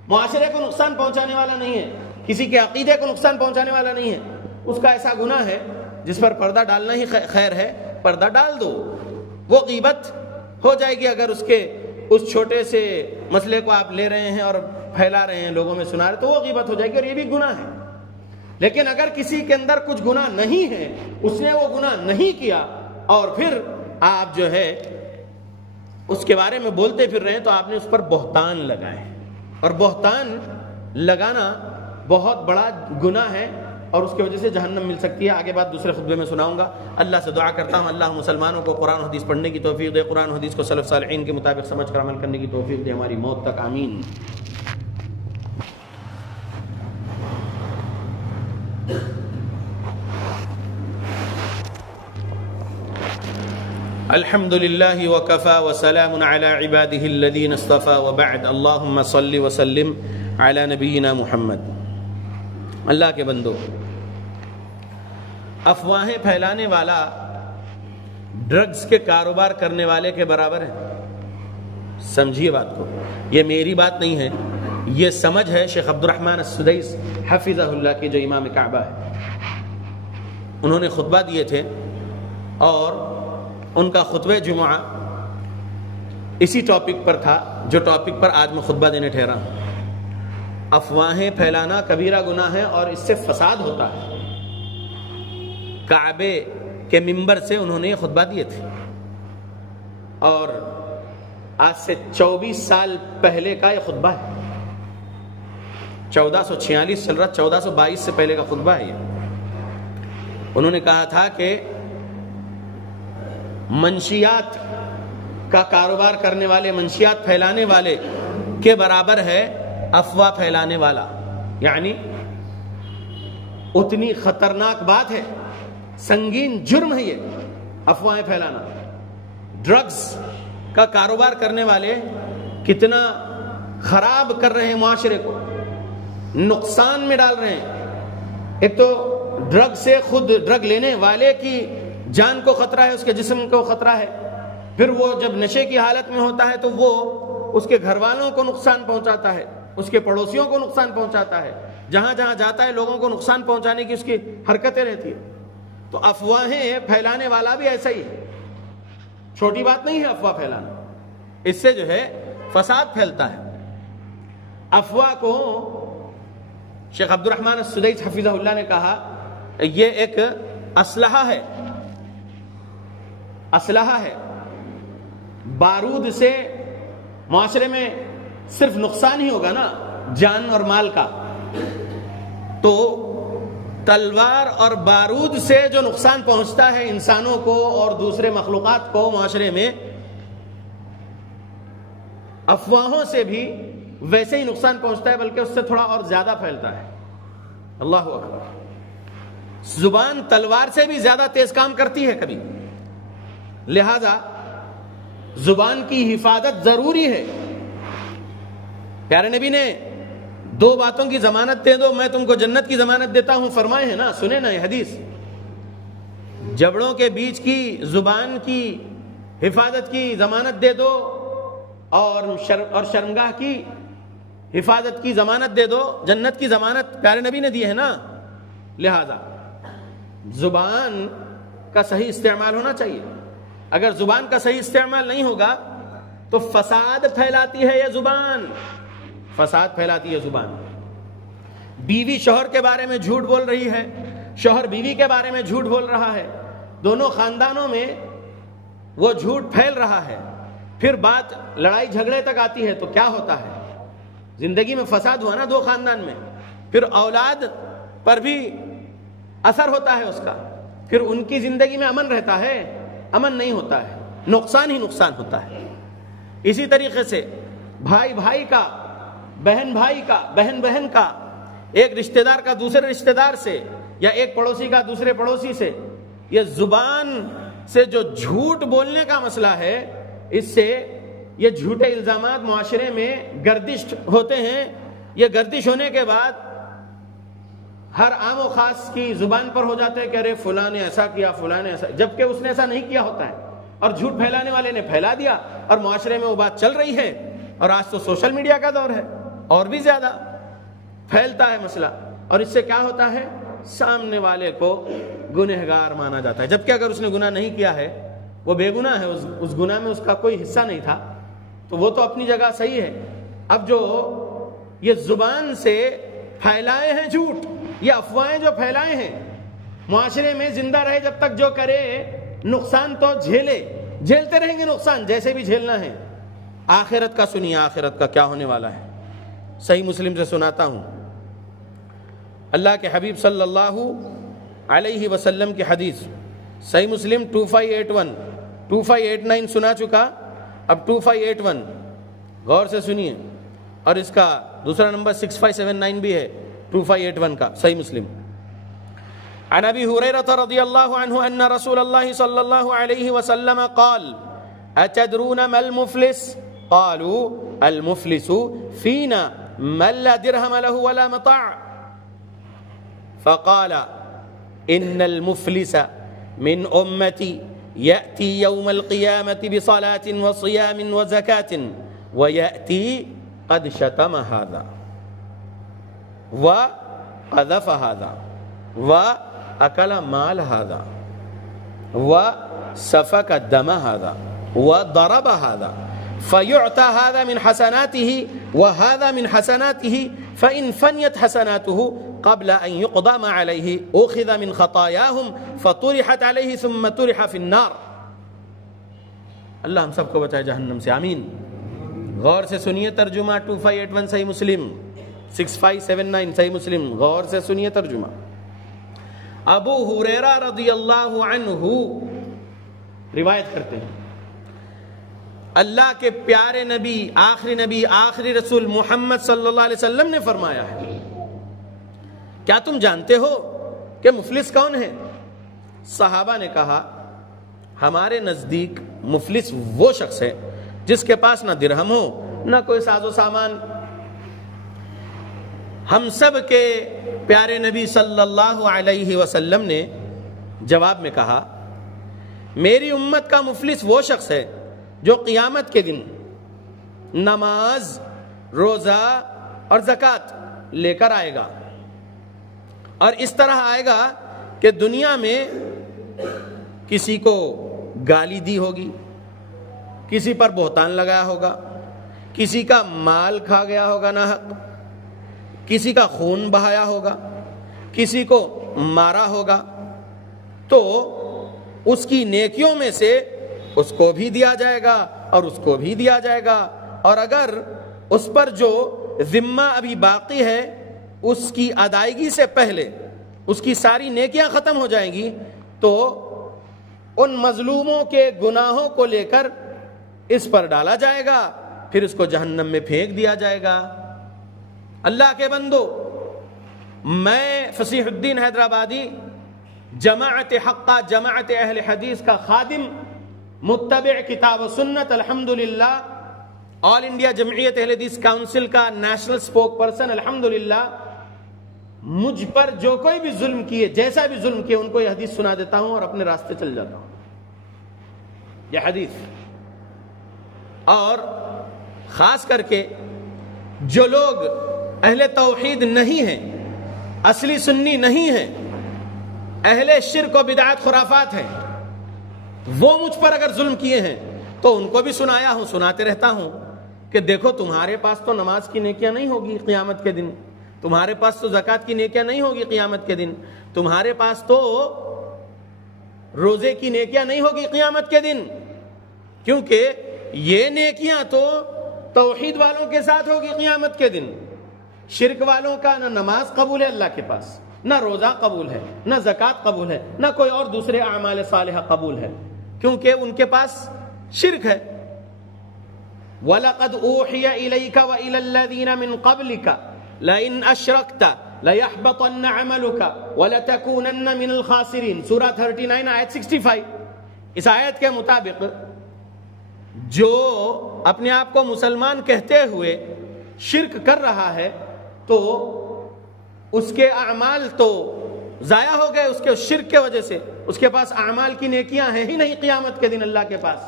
معاشرے کو نقصان پہنچانے والا نہیں ہے, کسی کے عقیدے کو نقصان پہنچانے والا نہیں ہے, اس کا ایسا گناہ ہے جس پر پردہ ڈالنا ہی خیر ہے, پردہ ڈال دو, وہ غیبت ہو جائے گی. اگر اس چھوٹے سے مسئلے کو آپ لے رہے ہیں اور پھیلا رہے ہیں, لوگوں میں سنا رہے, تو وہ غیبت ہو جائے گی اور یہ بھی گناہ ہے. لیکن اگر کسی کے اندر کچھ گناہ نہیں ہے, اس نے وہ گناہ نہیں کیا, اور پھر آپ جو ہے اس کے بارے میں بولتے پھر رہے ہیں, تو آپ نے اس پر بہتان لگائے, اور بہتان لگانا بہت بڑا گناہ ہے اور اس کی وجہ سے جہنم مل سکتی ہے. آگے بات دوسرے خطبے میں سناؤں گا. اللہ سے دعا کرتا ہوں اللہ مسلمانوں کو قرآن و حدیث پڑھنے کی توفیق دے, قرآن و حدیث کو سلف صالحین کے مطابق سمجھ کر عمل کرنے کی توفیق دے ہماری موت تک, آمین. الحمد لله وكفى وسلام على عباده الذين اصطفى وبعد اللهم صل وسلم على نبينا محمد. اللہ کے بندو, افواہیں پھیلانے والا ڈرگز کے کاروبار کرنے والے کے برابر ہے. سمجھیے بات کو, یہ میری بات نہیں ہے, یہ سمجھ ہے شیخ عبد الرحمن السدیس حفظہ اللہ کی جو امام کعبہ ہے. انہوں نے خطبہ دیے تھے اور ان کا خطبہ جمعہ اسی ٹاپک پر تھا جو ٹاپک پر آج میں خطبہ دینے ٹھہرا ہوں. افواہیں پھیلانا کبیرہ گناہ ہے اور اس سے فساد ہوتا ہے. کعبے کے منبر سے انہوں نے یہ خطبہ دیے تھے اور آج سے 24 سال پہلے کا یہ خطبہ ہے. 1446 چل رہا، 1422 سے پہلے کا خطبہ ہے یہ. انہوں نے کہا تھا کہ منشیات کا کاروبار کرنے والے، منشیات پھیلانے والے کے برابر ہے افواہ پھیلانے والا. یعنی اتنی خطرناک بات ہے، سنگین جرم ہے یہ افواہیں پھیلانا. ڈرگز کا کاروبار کرنے والے کتنا خراب کر رہے ہیں، معاشرے کو نقصان میں ڈال رہے ہیں. ایک تو ڈرگ سے خود ڈرگ لینے والے کی جان کو خطرہ ہے، اس کے جسم کو خطرہ ہے. پھر وہ جب نشے کی حالت میں ہوتا ہے تو وہ اس کے گھر والوں کو نقصان پہنچاتا ہے، اس کے پڑوسیوں کو نقصان پہنچاتا ہے. جہاں جہاں جاتا ہے لوگوں کو نقصان پہنچانے کی اس کی حرکتیں رہتی ہیں. تو افواہیں پھیلانے والا بھی ایسا ہی ہے، چھوٹی بات نہیں ہے افواہ پھیلانا. اس سے جو ہے فساد پھیلتا ہے. افواہ کو شیخ عبد الرحمن السدیس حفظہ اللہ نے کہا یہ ایک اسلحہ ہے. اسلحہ ہے. بارود سے معاشرے میں صرف نقصان ہی ہوگا نا، جان اور مال کا. تو تلوار اور بارود سے جو نقصان پہنچتا ہے انسانوں کو اور دوسرے مخلوقات کو معاشرے میں، افواہوں سے بھی ویسے ہی نقصان پہنچتا ہے، بلکہ اس سے تھوڑا اور زیادہ پھیلتا ہے. اللہ اکبر. زبان تلوار سے بھی زیادہ تیز کام کرتی ہے کبھی، لہذا زبان کی حفاظت ضروری ہے. پیارے نبی نے 2 باتوں کی ضمانت دے دو میں تم کو جنت کی ضمانت دیتا ہوں فرمائے ہیں نا، سنے نا یہ حدیث. جبڑوں کے بیچ کی زبان کی حفاظت کی ضمانت دے دو اور شرمگاہ کی حفاظت کی ضمانت دے دو، جنت کی ضمانت پیارے نبی نے دی ہے نا. لہذا زبان کا صحیح استعمال ہونا چاہیے. اگر زبان کا صحیح استعمال نہیں ہوگا تو فساد پھیلاتی ہے یہ زبان، فساد پھیلاتی ہے زبان. بیوی شوہر کے بارے میں جھوٹ بول رہی ہے، شوہر بیوی کے بارے میں جھوٹ بول رہا ہے، دونوں خاندانوں میں وہ جھوٹ پھیل رہا ہے. پھر بات لڑائی جھگڑے تک آتی ہے تو کیا ہوتا ہے؟ زندگی میں فساد ہوا نا 2 خاندان میں. پھر اولاد پر بھی اثر ہوتا ہے اس کا. پھر ان کی زندگی میں امن رہتا ہے؟ امن نہیں ہوتا ہے، نقصان ہی نقصان ہوتا ہے. اسی طریقے سے بھائی بھائی کا، بہن بھائی کا، بہن بہن کا، ایک رشتہ دار کا دوسرے رشتہ دار سے، یا ایک پڑوسی کا دوسرے پڑوسی سے، یہ زبان سے جو جھوٹ بولنے کا مسئلہ ہے، اس سے یہ جھوٹے الزامات معاشرے میں گردش ہوتے ہیں. یہ گردش ہونے کے بعد ہر عام و خاص کی زبان پر ہو جاتے ہیں کہ ارے فلاں نے ایسا کیا، فلاں نے ایسا، جبکہ اس نے ایسا نہیں کیا ہوتا ہے اور جھوٹ پھیلانے والے نے پھیلا دیا اور معاشرے میں وہ بات چل رہی ہے. اور آج تو سوشل میڈیا کا دور ہے، اور بھی زیادہ پھیلتا ہے مسئلہ. اور اس سے کیا ہوتا ہے؟ سامنے والے کو گنہگار مانا جاتا ہے، جبکہ اگر اس نے گناہ نہیں کیا ہے، وہ بے گناہ ہے، اس گناہ میں اس کا کوئی حصہ نہیں تھا، تو وہ تو اپنی جگہ صحیح ہے. اب جو یہ زبان سے پھیلائے ہیں جھوٹ، یہ افواہیں جو پھیلائے ہیں، معاشرے میں زندہ رہے جب تک جو کرے، نقصان تو جھیلتے رہیں گے، نقصان جیسے بھی جھیلنا ہے. آخرت کا سنیے، آخرت کا کیا ہونے والا ہے. صحیح مسلم سے سناتا ہوں، اللہ کے حبیب صلی اللہ علیہ وسلم کی حدیث. صحیح مسلم 2581 2589 سنا چکا، اب 2581 غور سے سنیے. اور اس کا دوسرا نمبر 6579 بھی ہے 2581 کا صحیح مسلم. عن ابی ہریرہ رضی اللہ عنہ ان رسول اللہ صلی اللہ علیہ وسلم قال اتدرون ما المفلس قالوا المفلس فينا من لا درهم له ولا متاع فقال ان المفلس من امتي يأتي يوم القيامة بصلاة وصيام وزكاة ويأتي قد شتم هذا. وقذف هذا وأكل مال هذا وسفك دم هذا وضرب هذا فيعطى هذا من حسناته وهذا من حسناته فإن فنيت حسناته قبل أن يقضى ما عليه أخذ من خطاياهم فطرحت عليه ثم طرح في النار. اللہ ہم سب کو بچائے جہنم سے، آمین. غور سے سنیے ترجمہ 2581 صحیح مسلم، 6579 صحیح مسلم، غور سے سنیے ترجمہ. ابو ہریرہ رضی اللہ عنہ روایت کرتے ہیں، اللہ کے پیارے نبی آخری رسول محمد صلی اللہ علیہ وسلم نے فرمایا ہے، کیا تم جانتے ہو کہ مفلس کون ہے؟ صحابہ نے کہا، ہمارے نزدیک مفلس وہ شخص ہے جس کے پاس نہ درہم ہو نہ کوئی ساز و سامان. ہم سب کے پیارے نبی صلی اللہ علیہ وسلم نے جواب میں کہا، میری امت کا مفلس وہ شخص ہے جو قیامت کے دن نماز، روزہ اور زکوٰۃ لے کر آئے گا، اور اس طرح آئے گا کہ دنیا میں کسی کو گالی دی ہوگی، کسی پر بہتان لگایا ہوگا، کسی کا مال کھا گیا ہوگا ناحق، کسی کا خون بہایا ہوگا، کسی کو مارا ہوگا، تو اس کی نیکیوں میں سے اس کو بھی دیا جائے گا اور اس کو بھی دیا جائے گا، اور اگر اس پر جو ذمہ ابھی باقی ہے اس کی ادائیگی سے پہلے اس کی ساری نیکیاں ختم ہو جائیں گی تو ان مظلوموں کے گناہوں کو لے کر اس پر ڈالا جائے گا، پھر اس کو جہنم میں پھینک دیا جائے گا. اللہ کے بندو، میں فصیح الدین حیدرآبادی، جماعت حقہ، جماعت اہل حدیث کا خادم، متبع کتاب و سنت، الحمدللہ آل انڈیا جمعیت اہل حدیث کاؤنسل کا نیشنل اسپوک پرسن، الحمدللہ. مجھ پر جو کوئی بھی ظلم کیے، جیسا بھی ظلم کیے، ان کو یہ حدیث سنا دیتا ہوں اور اپنے راستے چل جاتا ہوں. یہ حدیث، اور خاص کر کے جو لوگ اہل توحید نہیں ہیں، اصلی سنی نہیں ہیں، اہل شرک و بدعات خرافات ہیں، وہ مجھ پر اگر ظلم کیے ہیں تو ان کو بھی سنایا ہوں، سناتے رہتا ہوں کہ دیکھو تمہارے پاس تو نماز کی نیکیاں نہیں ہوگی قیامت کے دن، تمہارے پاس تو زکوٰۃ کی نیکیاں نہیں ہوگی قیامت کے دن، تمہارے پاس تو روزے کی نیکیاں نہیں ہوگی قیامت کے دن، کیونکہ یہ نیکیاں تو توحید والوں کے ساتھ ہوگی قیامت کے دن. شرک والوں کا نہ نماز قبول ہے اللہ کے پاس، نہ روزہ قبول ہے، نہ زکوٰۃ قبول ہے، نہ کوئی اور دوسرے اعمال صالحہ قبول ہے، کیونکہ ان کے پاس شرک ہے. وَلَقَدْ أُوحِيَ إِلَيْكَ وَإِلَى الَّذِينَ مِن قَبْلِكَ لَئِنْ أَشْرَكْتَ لَيَحْبَطَنَّ عَمَلُكَ وَلَتَكُونَنَّ مِنَ الْخَاسِرِينَ. سورہ 39 آیت 65. اس آیت کے مطابق جو اپنے آپ کو مسلمان کہتے ہوئے شرک کر رہا ہے تو اس کے اعمال تو ضائع ہو گئے، اس کے شرک کے وجہ سے اس کے پاس اعمال کی نیکیاں ہیں ہی نہیں قیامت کے دن اللہ کے پاس،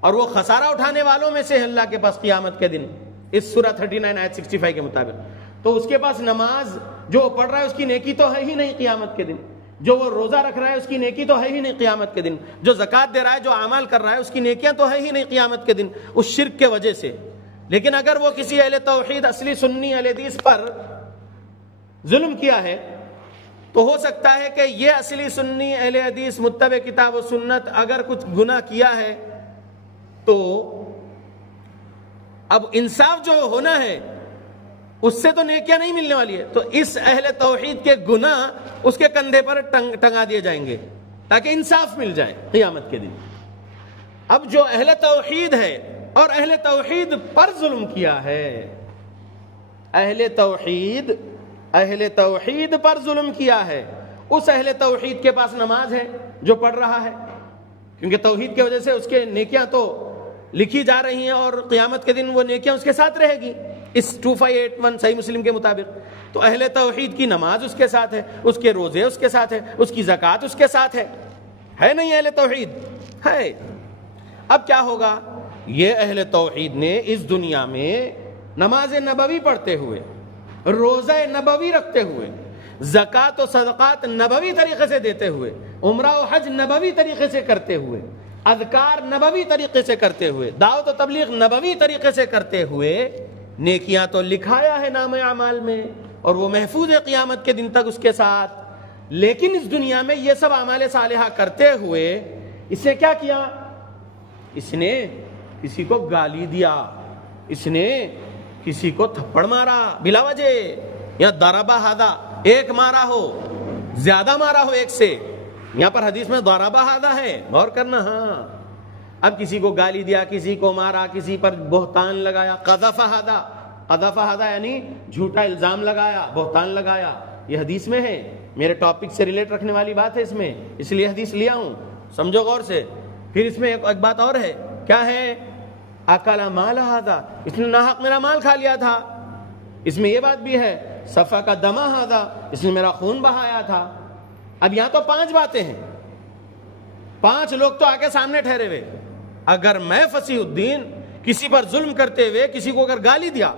اور وہ خسارہ اٹھانے والوں میں سے ہے اللہ کے پاس قیامت کے دن اس سورہ 39 آیت 65 کے مطابق. تو اس کے پاس نماز جو پڑھ رہا ہے اس کی نیکی تو ہے ہی نہیں قیامت کے دن، جو وہ روزہ رکھ رہا ہے اس کی نیکی تو ہے ہی نہیں قیامت کے دن، جو زکوٰۃ دے رہا ہے، جو اعمال کر رہا ہے اس کی نیکیاں تو ہے ہی نہیں قیامت کے دن اس شرک کے وجہ سے. لیکن اگر وہ کسی اہل توحید، اصلی سنی اہل حدیث پر ظلم کیا ہے تو ہو سکتا ہے کہ یہ اصلی سنی اہل حدیث متبع کتاب و سنت اگر کچھ گناہ کیا ہے تو اب انصاف جو ہونا ہے اس سے تو نیکیاں نہیں ملنے والی ہے، تو اس اہل توحید کے گناہ اس کے کندھے پر ٹنگا دیے جائیں گے تاکہ انصاف مل جائے قیامت کے دن. اب جو اہل توحید ہے اور اہل توحید پر ظلم کیا ہے، اہل توحید پر ظلم کیا ہے، اس اہل توحید کے پاس نماز ہے جو پڑھ رہا ہے، کیونکہ توحید کی وجہ سے اس کے نیکیاں تو لکھی جا رہی ہیں اور قیامت کے دن وہ نیکیاں اس کے ساتھ رہے گی اس 2581 صحیح مسلم کے مطابق. تو اہل توحید کی نماز اس کے ساتھ ہے، اس کے روزے اس کے ساتھ ہے، اس کی زکوٰۃ اس کے ساتھ ہے نہیں اہل توحید ہے. اب کیا ہوگا؟ یہ اہل توحید نے اس دنیا میں نماز نبوی پڑھتے ہوئے، روزہ نبوی رکھتے ہوئے، زکوٰۃ و صدقات نبوی طریقے سے دیتے ہوئے، عمرہ و حج نبوی طریقے سے کرتے ہوئے، اذکار نبوی طریقے سے کرتے ہوئے، دعوت و تبلیغ نبوی طریقے سے کرتے ہوئے، نیکیاں تو لکھایا ہے نام اعمال میں اور وہ محفوظ ہے قیامت کے دن تک اس کے ساتھ، لیکن اس دنیا میں یہ سب اعمال صالحہ کرتے ہوئے اس نے کیا کیا؟ اس نے کسی کو گالی دیا، اس نے کسی کو تھپڑ مارا بلا وجہ، یا ضربہ ہذا، ایک مارا ہو، زیادہ مارا ہو ایک سے، یہاں پر حدیث میں ضربہ ہذا ہے، غور کرنا۔ ہاں، اب کسی کو گالی دیا، کسی کو مارا، کسی پر بہتان لگایا، قذف ہذا، قذف ہذا یعنی جھوٹا الزام لگایا، بہتان لگایا، یہ حدیث میں ہے، میرے ٹاپک سے ریلیٹ رکھنے والی بات ہے اس میں، اس لیے حدیث لیا ہوں، سمجھو غور سے۔ پھر اس میں ایک بات اور ہے، کیا ہے؟ اکل مال ہذا، اس نے ناحق میرا مال کھا لیا تھا، اس میں یہ بات بھی ہے۔ سفک دم ہذا، اس نے میرا خون بہایا تھا۔ اب یہاں تو 5 باتیں ہیں، 5 لوگ تو آگے سامنے ٹھہرے ہوئے۔ اگر میں فصیح الدین کسی پر ظلم کرتے ہوئے کسی کو اگر گالی دیا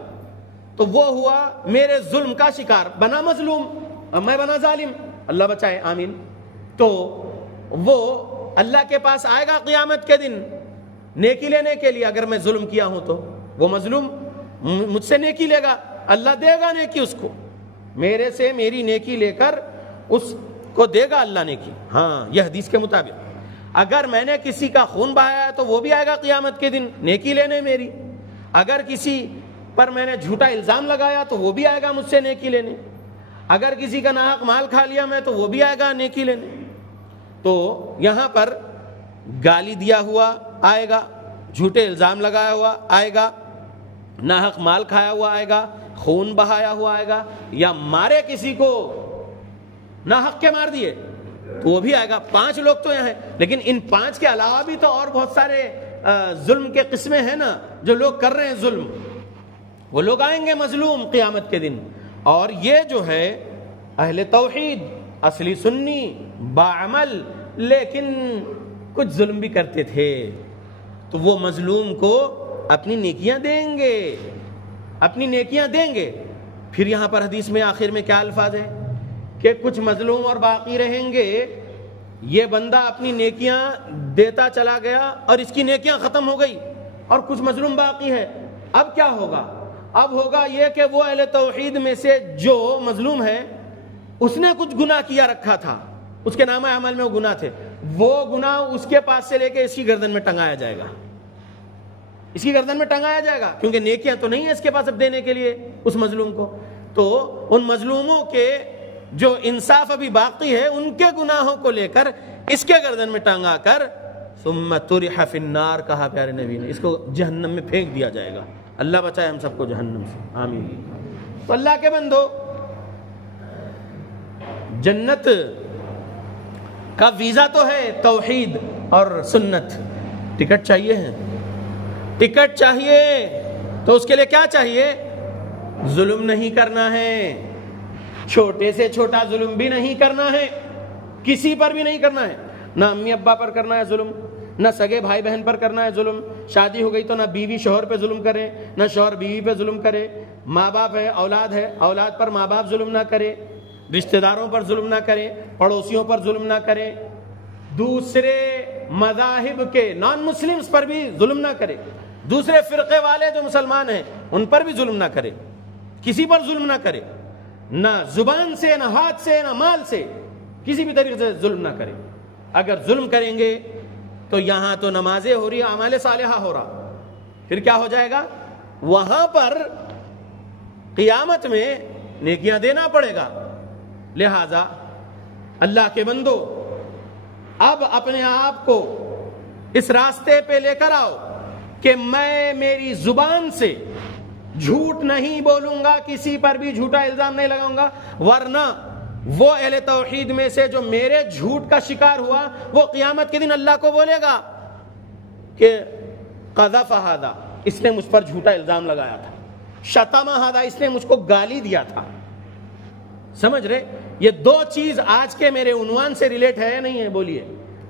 تو وہ ہوا میرے ظلم کا شکار، بنا مظلوم، اب میں بنا ظالم، اللہ بچائے، آمین۔ تو وہ اللہ کے پاس آئے گا قیامت کے دن نیکی لینے کے لیے، اگر میں ظلم کیا ہوں تو وہ مظلوم مجھ سے نیکی لے گا، اللہ دے گا نیکی اس کو، میرے سے میری نیکی لے کر اس کو دے گا اللہ نیکی۔ ہاں، یہ حدیث کے مطابق اگر میں نے کسی کا خون بہایا تو وہ بھی آئے گا قیامت کے دن نیکی لینے میری، اگر کسی پر میں نے جھوٹا الزام لگایا تو وہ بھی آئے گا مجھ سے نیکی لینے، اگر کسی کا ناحق مال کھا لیا میں تو وہ بھی آئے گا نیکی لینے۔ تو یہاں پر گالی دیا ہوا آئے گا، جھوٹے الزام لگایا ہوا آئے گا، ناحق مال کھایا ہوا آئے گا، خون بہایا ہوا آئے گا، یا مارے کسی کو ناحق کے مار دیے تو وہ بھی آئے گا۔ 5 لوگ تو یہاں ہیں، لیکن ان 5 کے علاوہ بھی تو اور بہت سارے ظلم کے قسمیں ہیں نا، جو لوگ کر رہے ہیں ظلم، وہ لوگ آئیں گے مظلوم قیامت کے دن۔ اور یہ جو ہے اہل توحید، اصلی سنی، باعمل، لیکن کچھ ظلم بھی کرتے تھے، تو وہ مظلوم کو اپنی نیکیاں دیں گے، اپنی نیکیاں دیں گے۔ پھر یہاں پر حدیث میں آخر میں کیا الفاظ ہے کہ کچھ مظلوم اور باقی رہیں گے، یہ بندہ اپنی نیکیاں دیتا چلا گیا اور اس کی نیکیاں ختم ہو گئی اور کچھ مظلوم باقی ہے۔ اب کیا ہوگا؟ اب ہوگا یہ کہ وہ اہل توحید میں سے جو مظلوم ہے اس نے کچھ گناہ کیا رکھا تھا، اس کے نامہ اعمال میں وہ گناہ تھے، وہ گناہ اس کے پاس سے لے کے اس کی گردن میں ٹنگایا جائے گا، اس کی گردن میں ٹنگایا جائے گا، کیونکہ نیکیاں تو نہیں ہے اس کے پاس اب دینے کے لیے اس مظلوم کو۔ تو ان مظلوموں کے جو انصاف ابھی باقی ہے ان کے گناہوں کو لے کر اس کے گردن میں ٹانگا کر ثم طرح فی النار کہا پیارے نبی نے، اس کو جہنم میں پھینک دیا جائے گا۔ اللہ بچائے ہم سب کو جہنم سے، آمین۔ تو اللہ کے بندو، جنت کا ویزا تو ہے توحید اور سنت، ٹکٹ چاہیے ہے، ٹکٹ چاہیے تو اس کے لیے کیا چاہیے؟ ظلم نہیں کرنا ہے، چھوٹے سے چھوٹا ظلم بھی نہیں کرنا ہے، کسی پر بھی نہیں کرنا ہے، نہ امی ابا پر کرنا ہے ظلم، نہ سگے بھائی بہن پر کرنا ہے ظلم، شادی ہو گئی تو نہ بیوی شوہر پہ ظلم کرے، نہ شوہر بیوی پہ ظلم کرے، ماں باپ ہے اولاد پر ماں باپ ظلم نہ کرے، رشتہ داروں پر ظلم نہ کرے، پڑوسیوں پر ظلم نہ کرے، دوسرے مذاہب کے نان مسلمز پر بھی ظلم نہ کرے، دوسرے فرقے والے جو مسلمان ہیں ان پر بھی ظلم نہ کرے، کسی پر ظلم نہ کرے، نہ زبان سے، نہ ہاتھ سے، نہ مال سے، کسی بھی طریقے سے ظلم نہ کرے۔ اگر ظلم کریں گے تو یہاں تو نمازیں ہو رہی، اعمال صالحہ ہو رہا، پھر کیا ہو جائے گا؟ وہاں پر قیامت میں نیکیاں دینا پڑے گا۔ لہذا اللہ کے بندو، اب اپنے آپ کو اس راستے پہ لے کر آؤ کہ میں میری زبان سے جھوٹ نہیں بولوں گا، کسی پر بھی جھوٹا الزام نہیں لگاؤں گا، ورنہ وہ اہل توحید میں سے جو میرے جھوٹ کا شکار ہوا وہ قیامت کے دن اللہ کو بولے گا کہ قذف ھذا، اس نے مجھ پر جھوٹا الزام لگایا تھا، شتم ھذا، اس نے مجھ کو گالی دیا تھا۔ سمجھ رہے؟ یہ 2 چیز آج کے میرے عنوان سے ریلیٹ ہے یا نہیں ہے؟ بولیے۔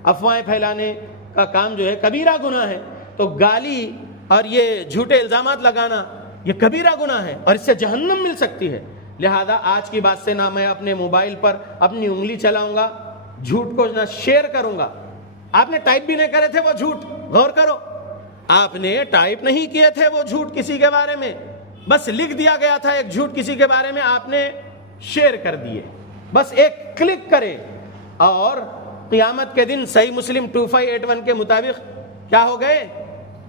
افواہیں پھیلانے کا کام جو ہے کبیرہ گناہ ہے، تو گالی اور یہ جھوٹے الزامات لگانا یہ کبیرہ گناہ ہے اور اس سے جہنم مل سکتی ہے۔ لہذا آج کی بات سے نہ میں اپنے موبائل پر اپنی انگلی چلاؤں گا، جھوٹ کو نہ شیئر کروں گا۔ آپ نے ٹائپ بھی نہیں کرے تھے وہ جھوٹ، غور کرو، آپ نے ٹائپ نہیں کیے تھے وہ جھوٹ کسی کے بارے میں، بس لکھ دیا گیا تھا ایک جھوٹ کسی کے بارے میں، آپ نے شیئر کر دیے، بس ایک کلک کرے اور قیامت کے دن صحیح مسلم 2581 کے مطابق کیا ہو گئے؟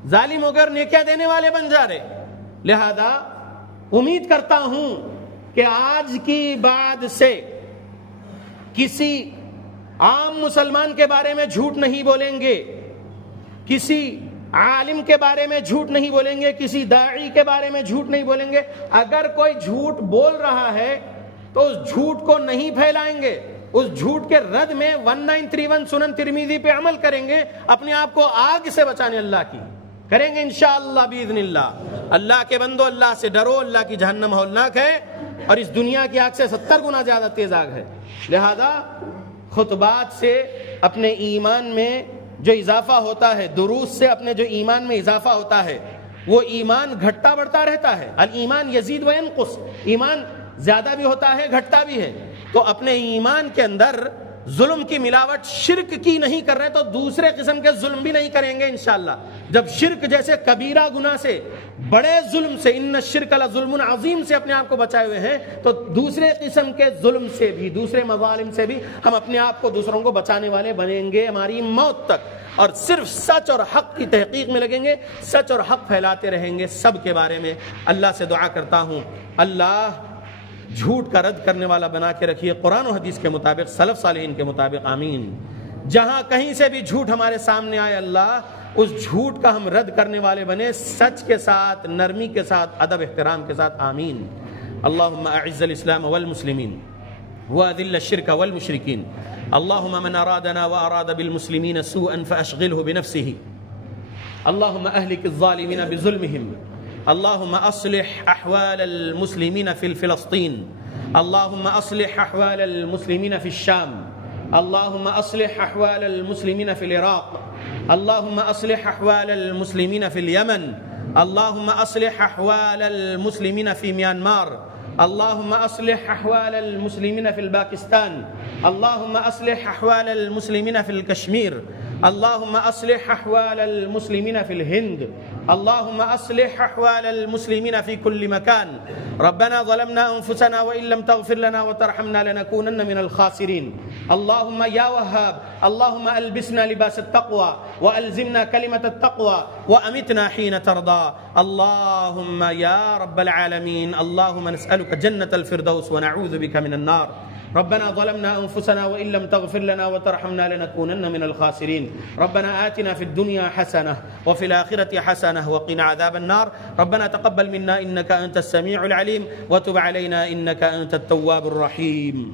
ظالم ہو گئے اور نیکیاں دینے والے بن جا رہے۔ لہذا امید کرتا ہوں کہ آج کی بعد سے کسی عام مسلمان کے بارے میں جھوٹ نہیں بولیں گے، کسی عالم کے بارے میں جھوٹ نہیں بولیں گے، کسی داعی کے بارے میں جھوٹ نہیں بولیں گے۔ اگر کوئی جھوٹ بول رہا ہے تو اس جھوٹ کو نہیں پھیلائیں گے، اس جھوٹ کے رد میں 1931 سنن ترمذی پہ عمل کریں گے، اپنے آپ کو آگ سے بچانے اللہ کی کریں گے انشاءاللہ باذن اللہ۔ اللہ کے بندو، اللہ سے ڈرو، اللہ کی جہنم ہولناک ہے اور اس دنیا کی آگ سے 70 گنا زیادہ تیز آگ ہے۔ لہذا خطبات سے اپنے ایمان میں جو اضافہ ہوتا ہے، دروس سے اپنے جو ایمان میں اضافہ ہوتا ہے، وہ ایمان گھٹتا بڑھتا رہتا ہے۔ الایمان یزید و ینقص، ایمان زیادہ بھی ہوتا ہے گھٹتا بھی ہے۔ تو اپنے ایمان کے اندر ظلم کی ملاوٹ شرک کی نہیں کر رہے تو دوسرے قسم کے ظلم بھی نہیں کریں گے انشاءاللہ۔ جب شرک جیسے کبیرہ گناہ سے، بڑے ظلم سے، ان الشرک لظلم عظیم سے اپنے آپ کو بچائے ہوئے ہیں، تو دوسرے قسم کے ظلم سے بھی، دوسرے مظالم سے بھی ہم اپنے آپ کو دوسروں کو بچانے والے بنیں گے ہماری موت تک، اور صرف سچ اور حق کی تحقیق میں لگیں گے، سچ اور حق پھیلاتے رہیں گے سب کے بارے میں۔ اللہ سے دعا کرتا ہوں اللہ جھوٹ کا رد کرنے والا بنا کے رکھیے قرآن و حدیث کے مطابق، سلف صالحین کے مطابق، آمین۔ جہاں کہیں سے بھی جھوٹ ہمارے سامنے آئے اللہ اس جھوٹ کا ہم رد کرنے والے بنے، سچ کے ساتھ، نرمی کے ساتھ، ادب احترام کے ساتھ، آمین۔ اللہم اعز الاسلام والمسلمین واذل الشرک والمشرکین، اللہم من ارادنا واراد بالمسلمین سوءا فاشغلہ بنفسہ، اللہم اہلک الظالمین بظلمہم، اللهم أصلح أحوال المسلمين في فلسطين، اللهم أصلح أحوال المسلمين في الشام، اللهم أصلح أحوال المسلمين في العراق، اللهم أصلح أحوال المسلمين في اليمن، اللهم أصلح أحوال المسلمين في ميانمار، اللهم أصلح أحوال المسلمين في الباكستان، اللهم أصلح أحوال المسلمين في الكشمير، اللهم أصلح أحوال المسلمين في الهند، اللهم أصلح أحوال المسلمين في كل مكان. ربنا ظلمنا أنفسنا وإن لم تغفر لنا وترحمنا لنكونن من الخاسرين. اللهم يا وهاب، اللهم ألبسنا لباس التقوى وألزمنا كلمة التقوى وأمتنا حين ترضى. اللهم يا رب العالمين، اللهم نسألك جنة الفردوس ونعوذ بك من النار. ربنا ظلمنا أنفسنا وإن لم تغفر لنا وترحمنا لنكونن من الخاسرين. ربنا آتنا في الدنيا حسنة وفي الآخرة حسنة وقنا عذاب النار. ربنا تقبل منا إنك أنت السميع العليم وتب علينا إنك أنت التواب الرحيم.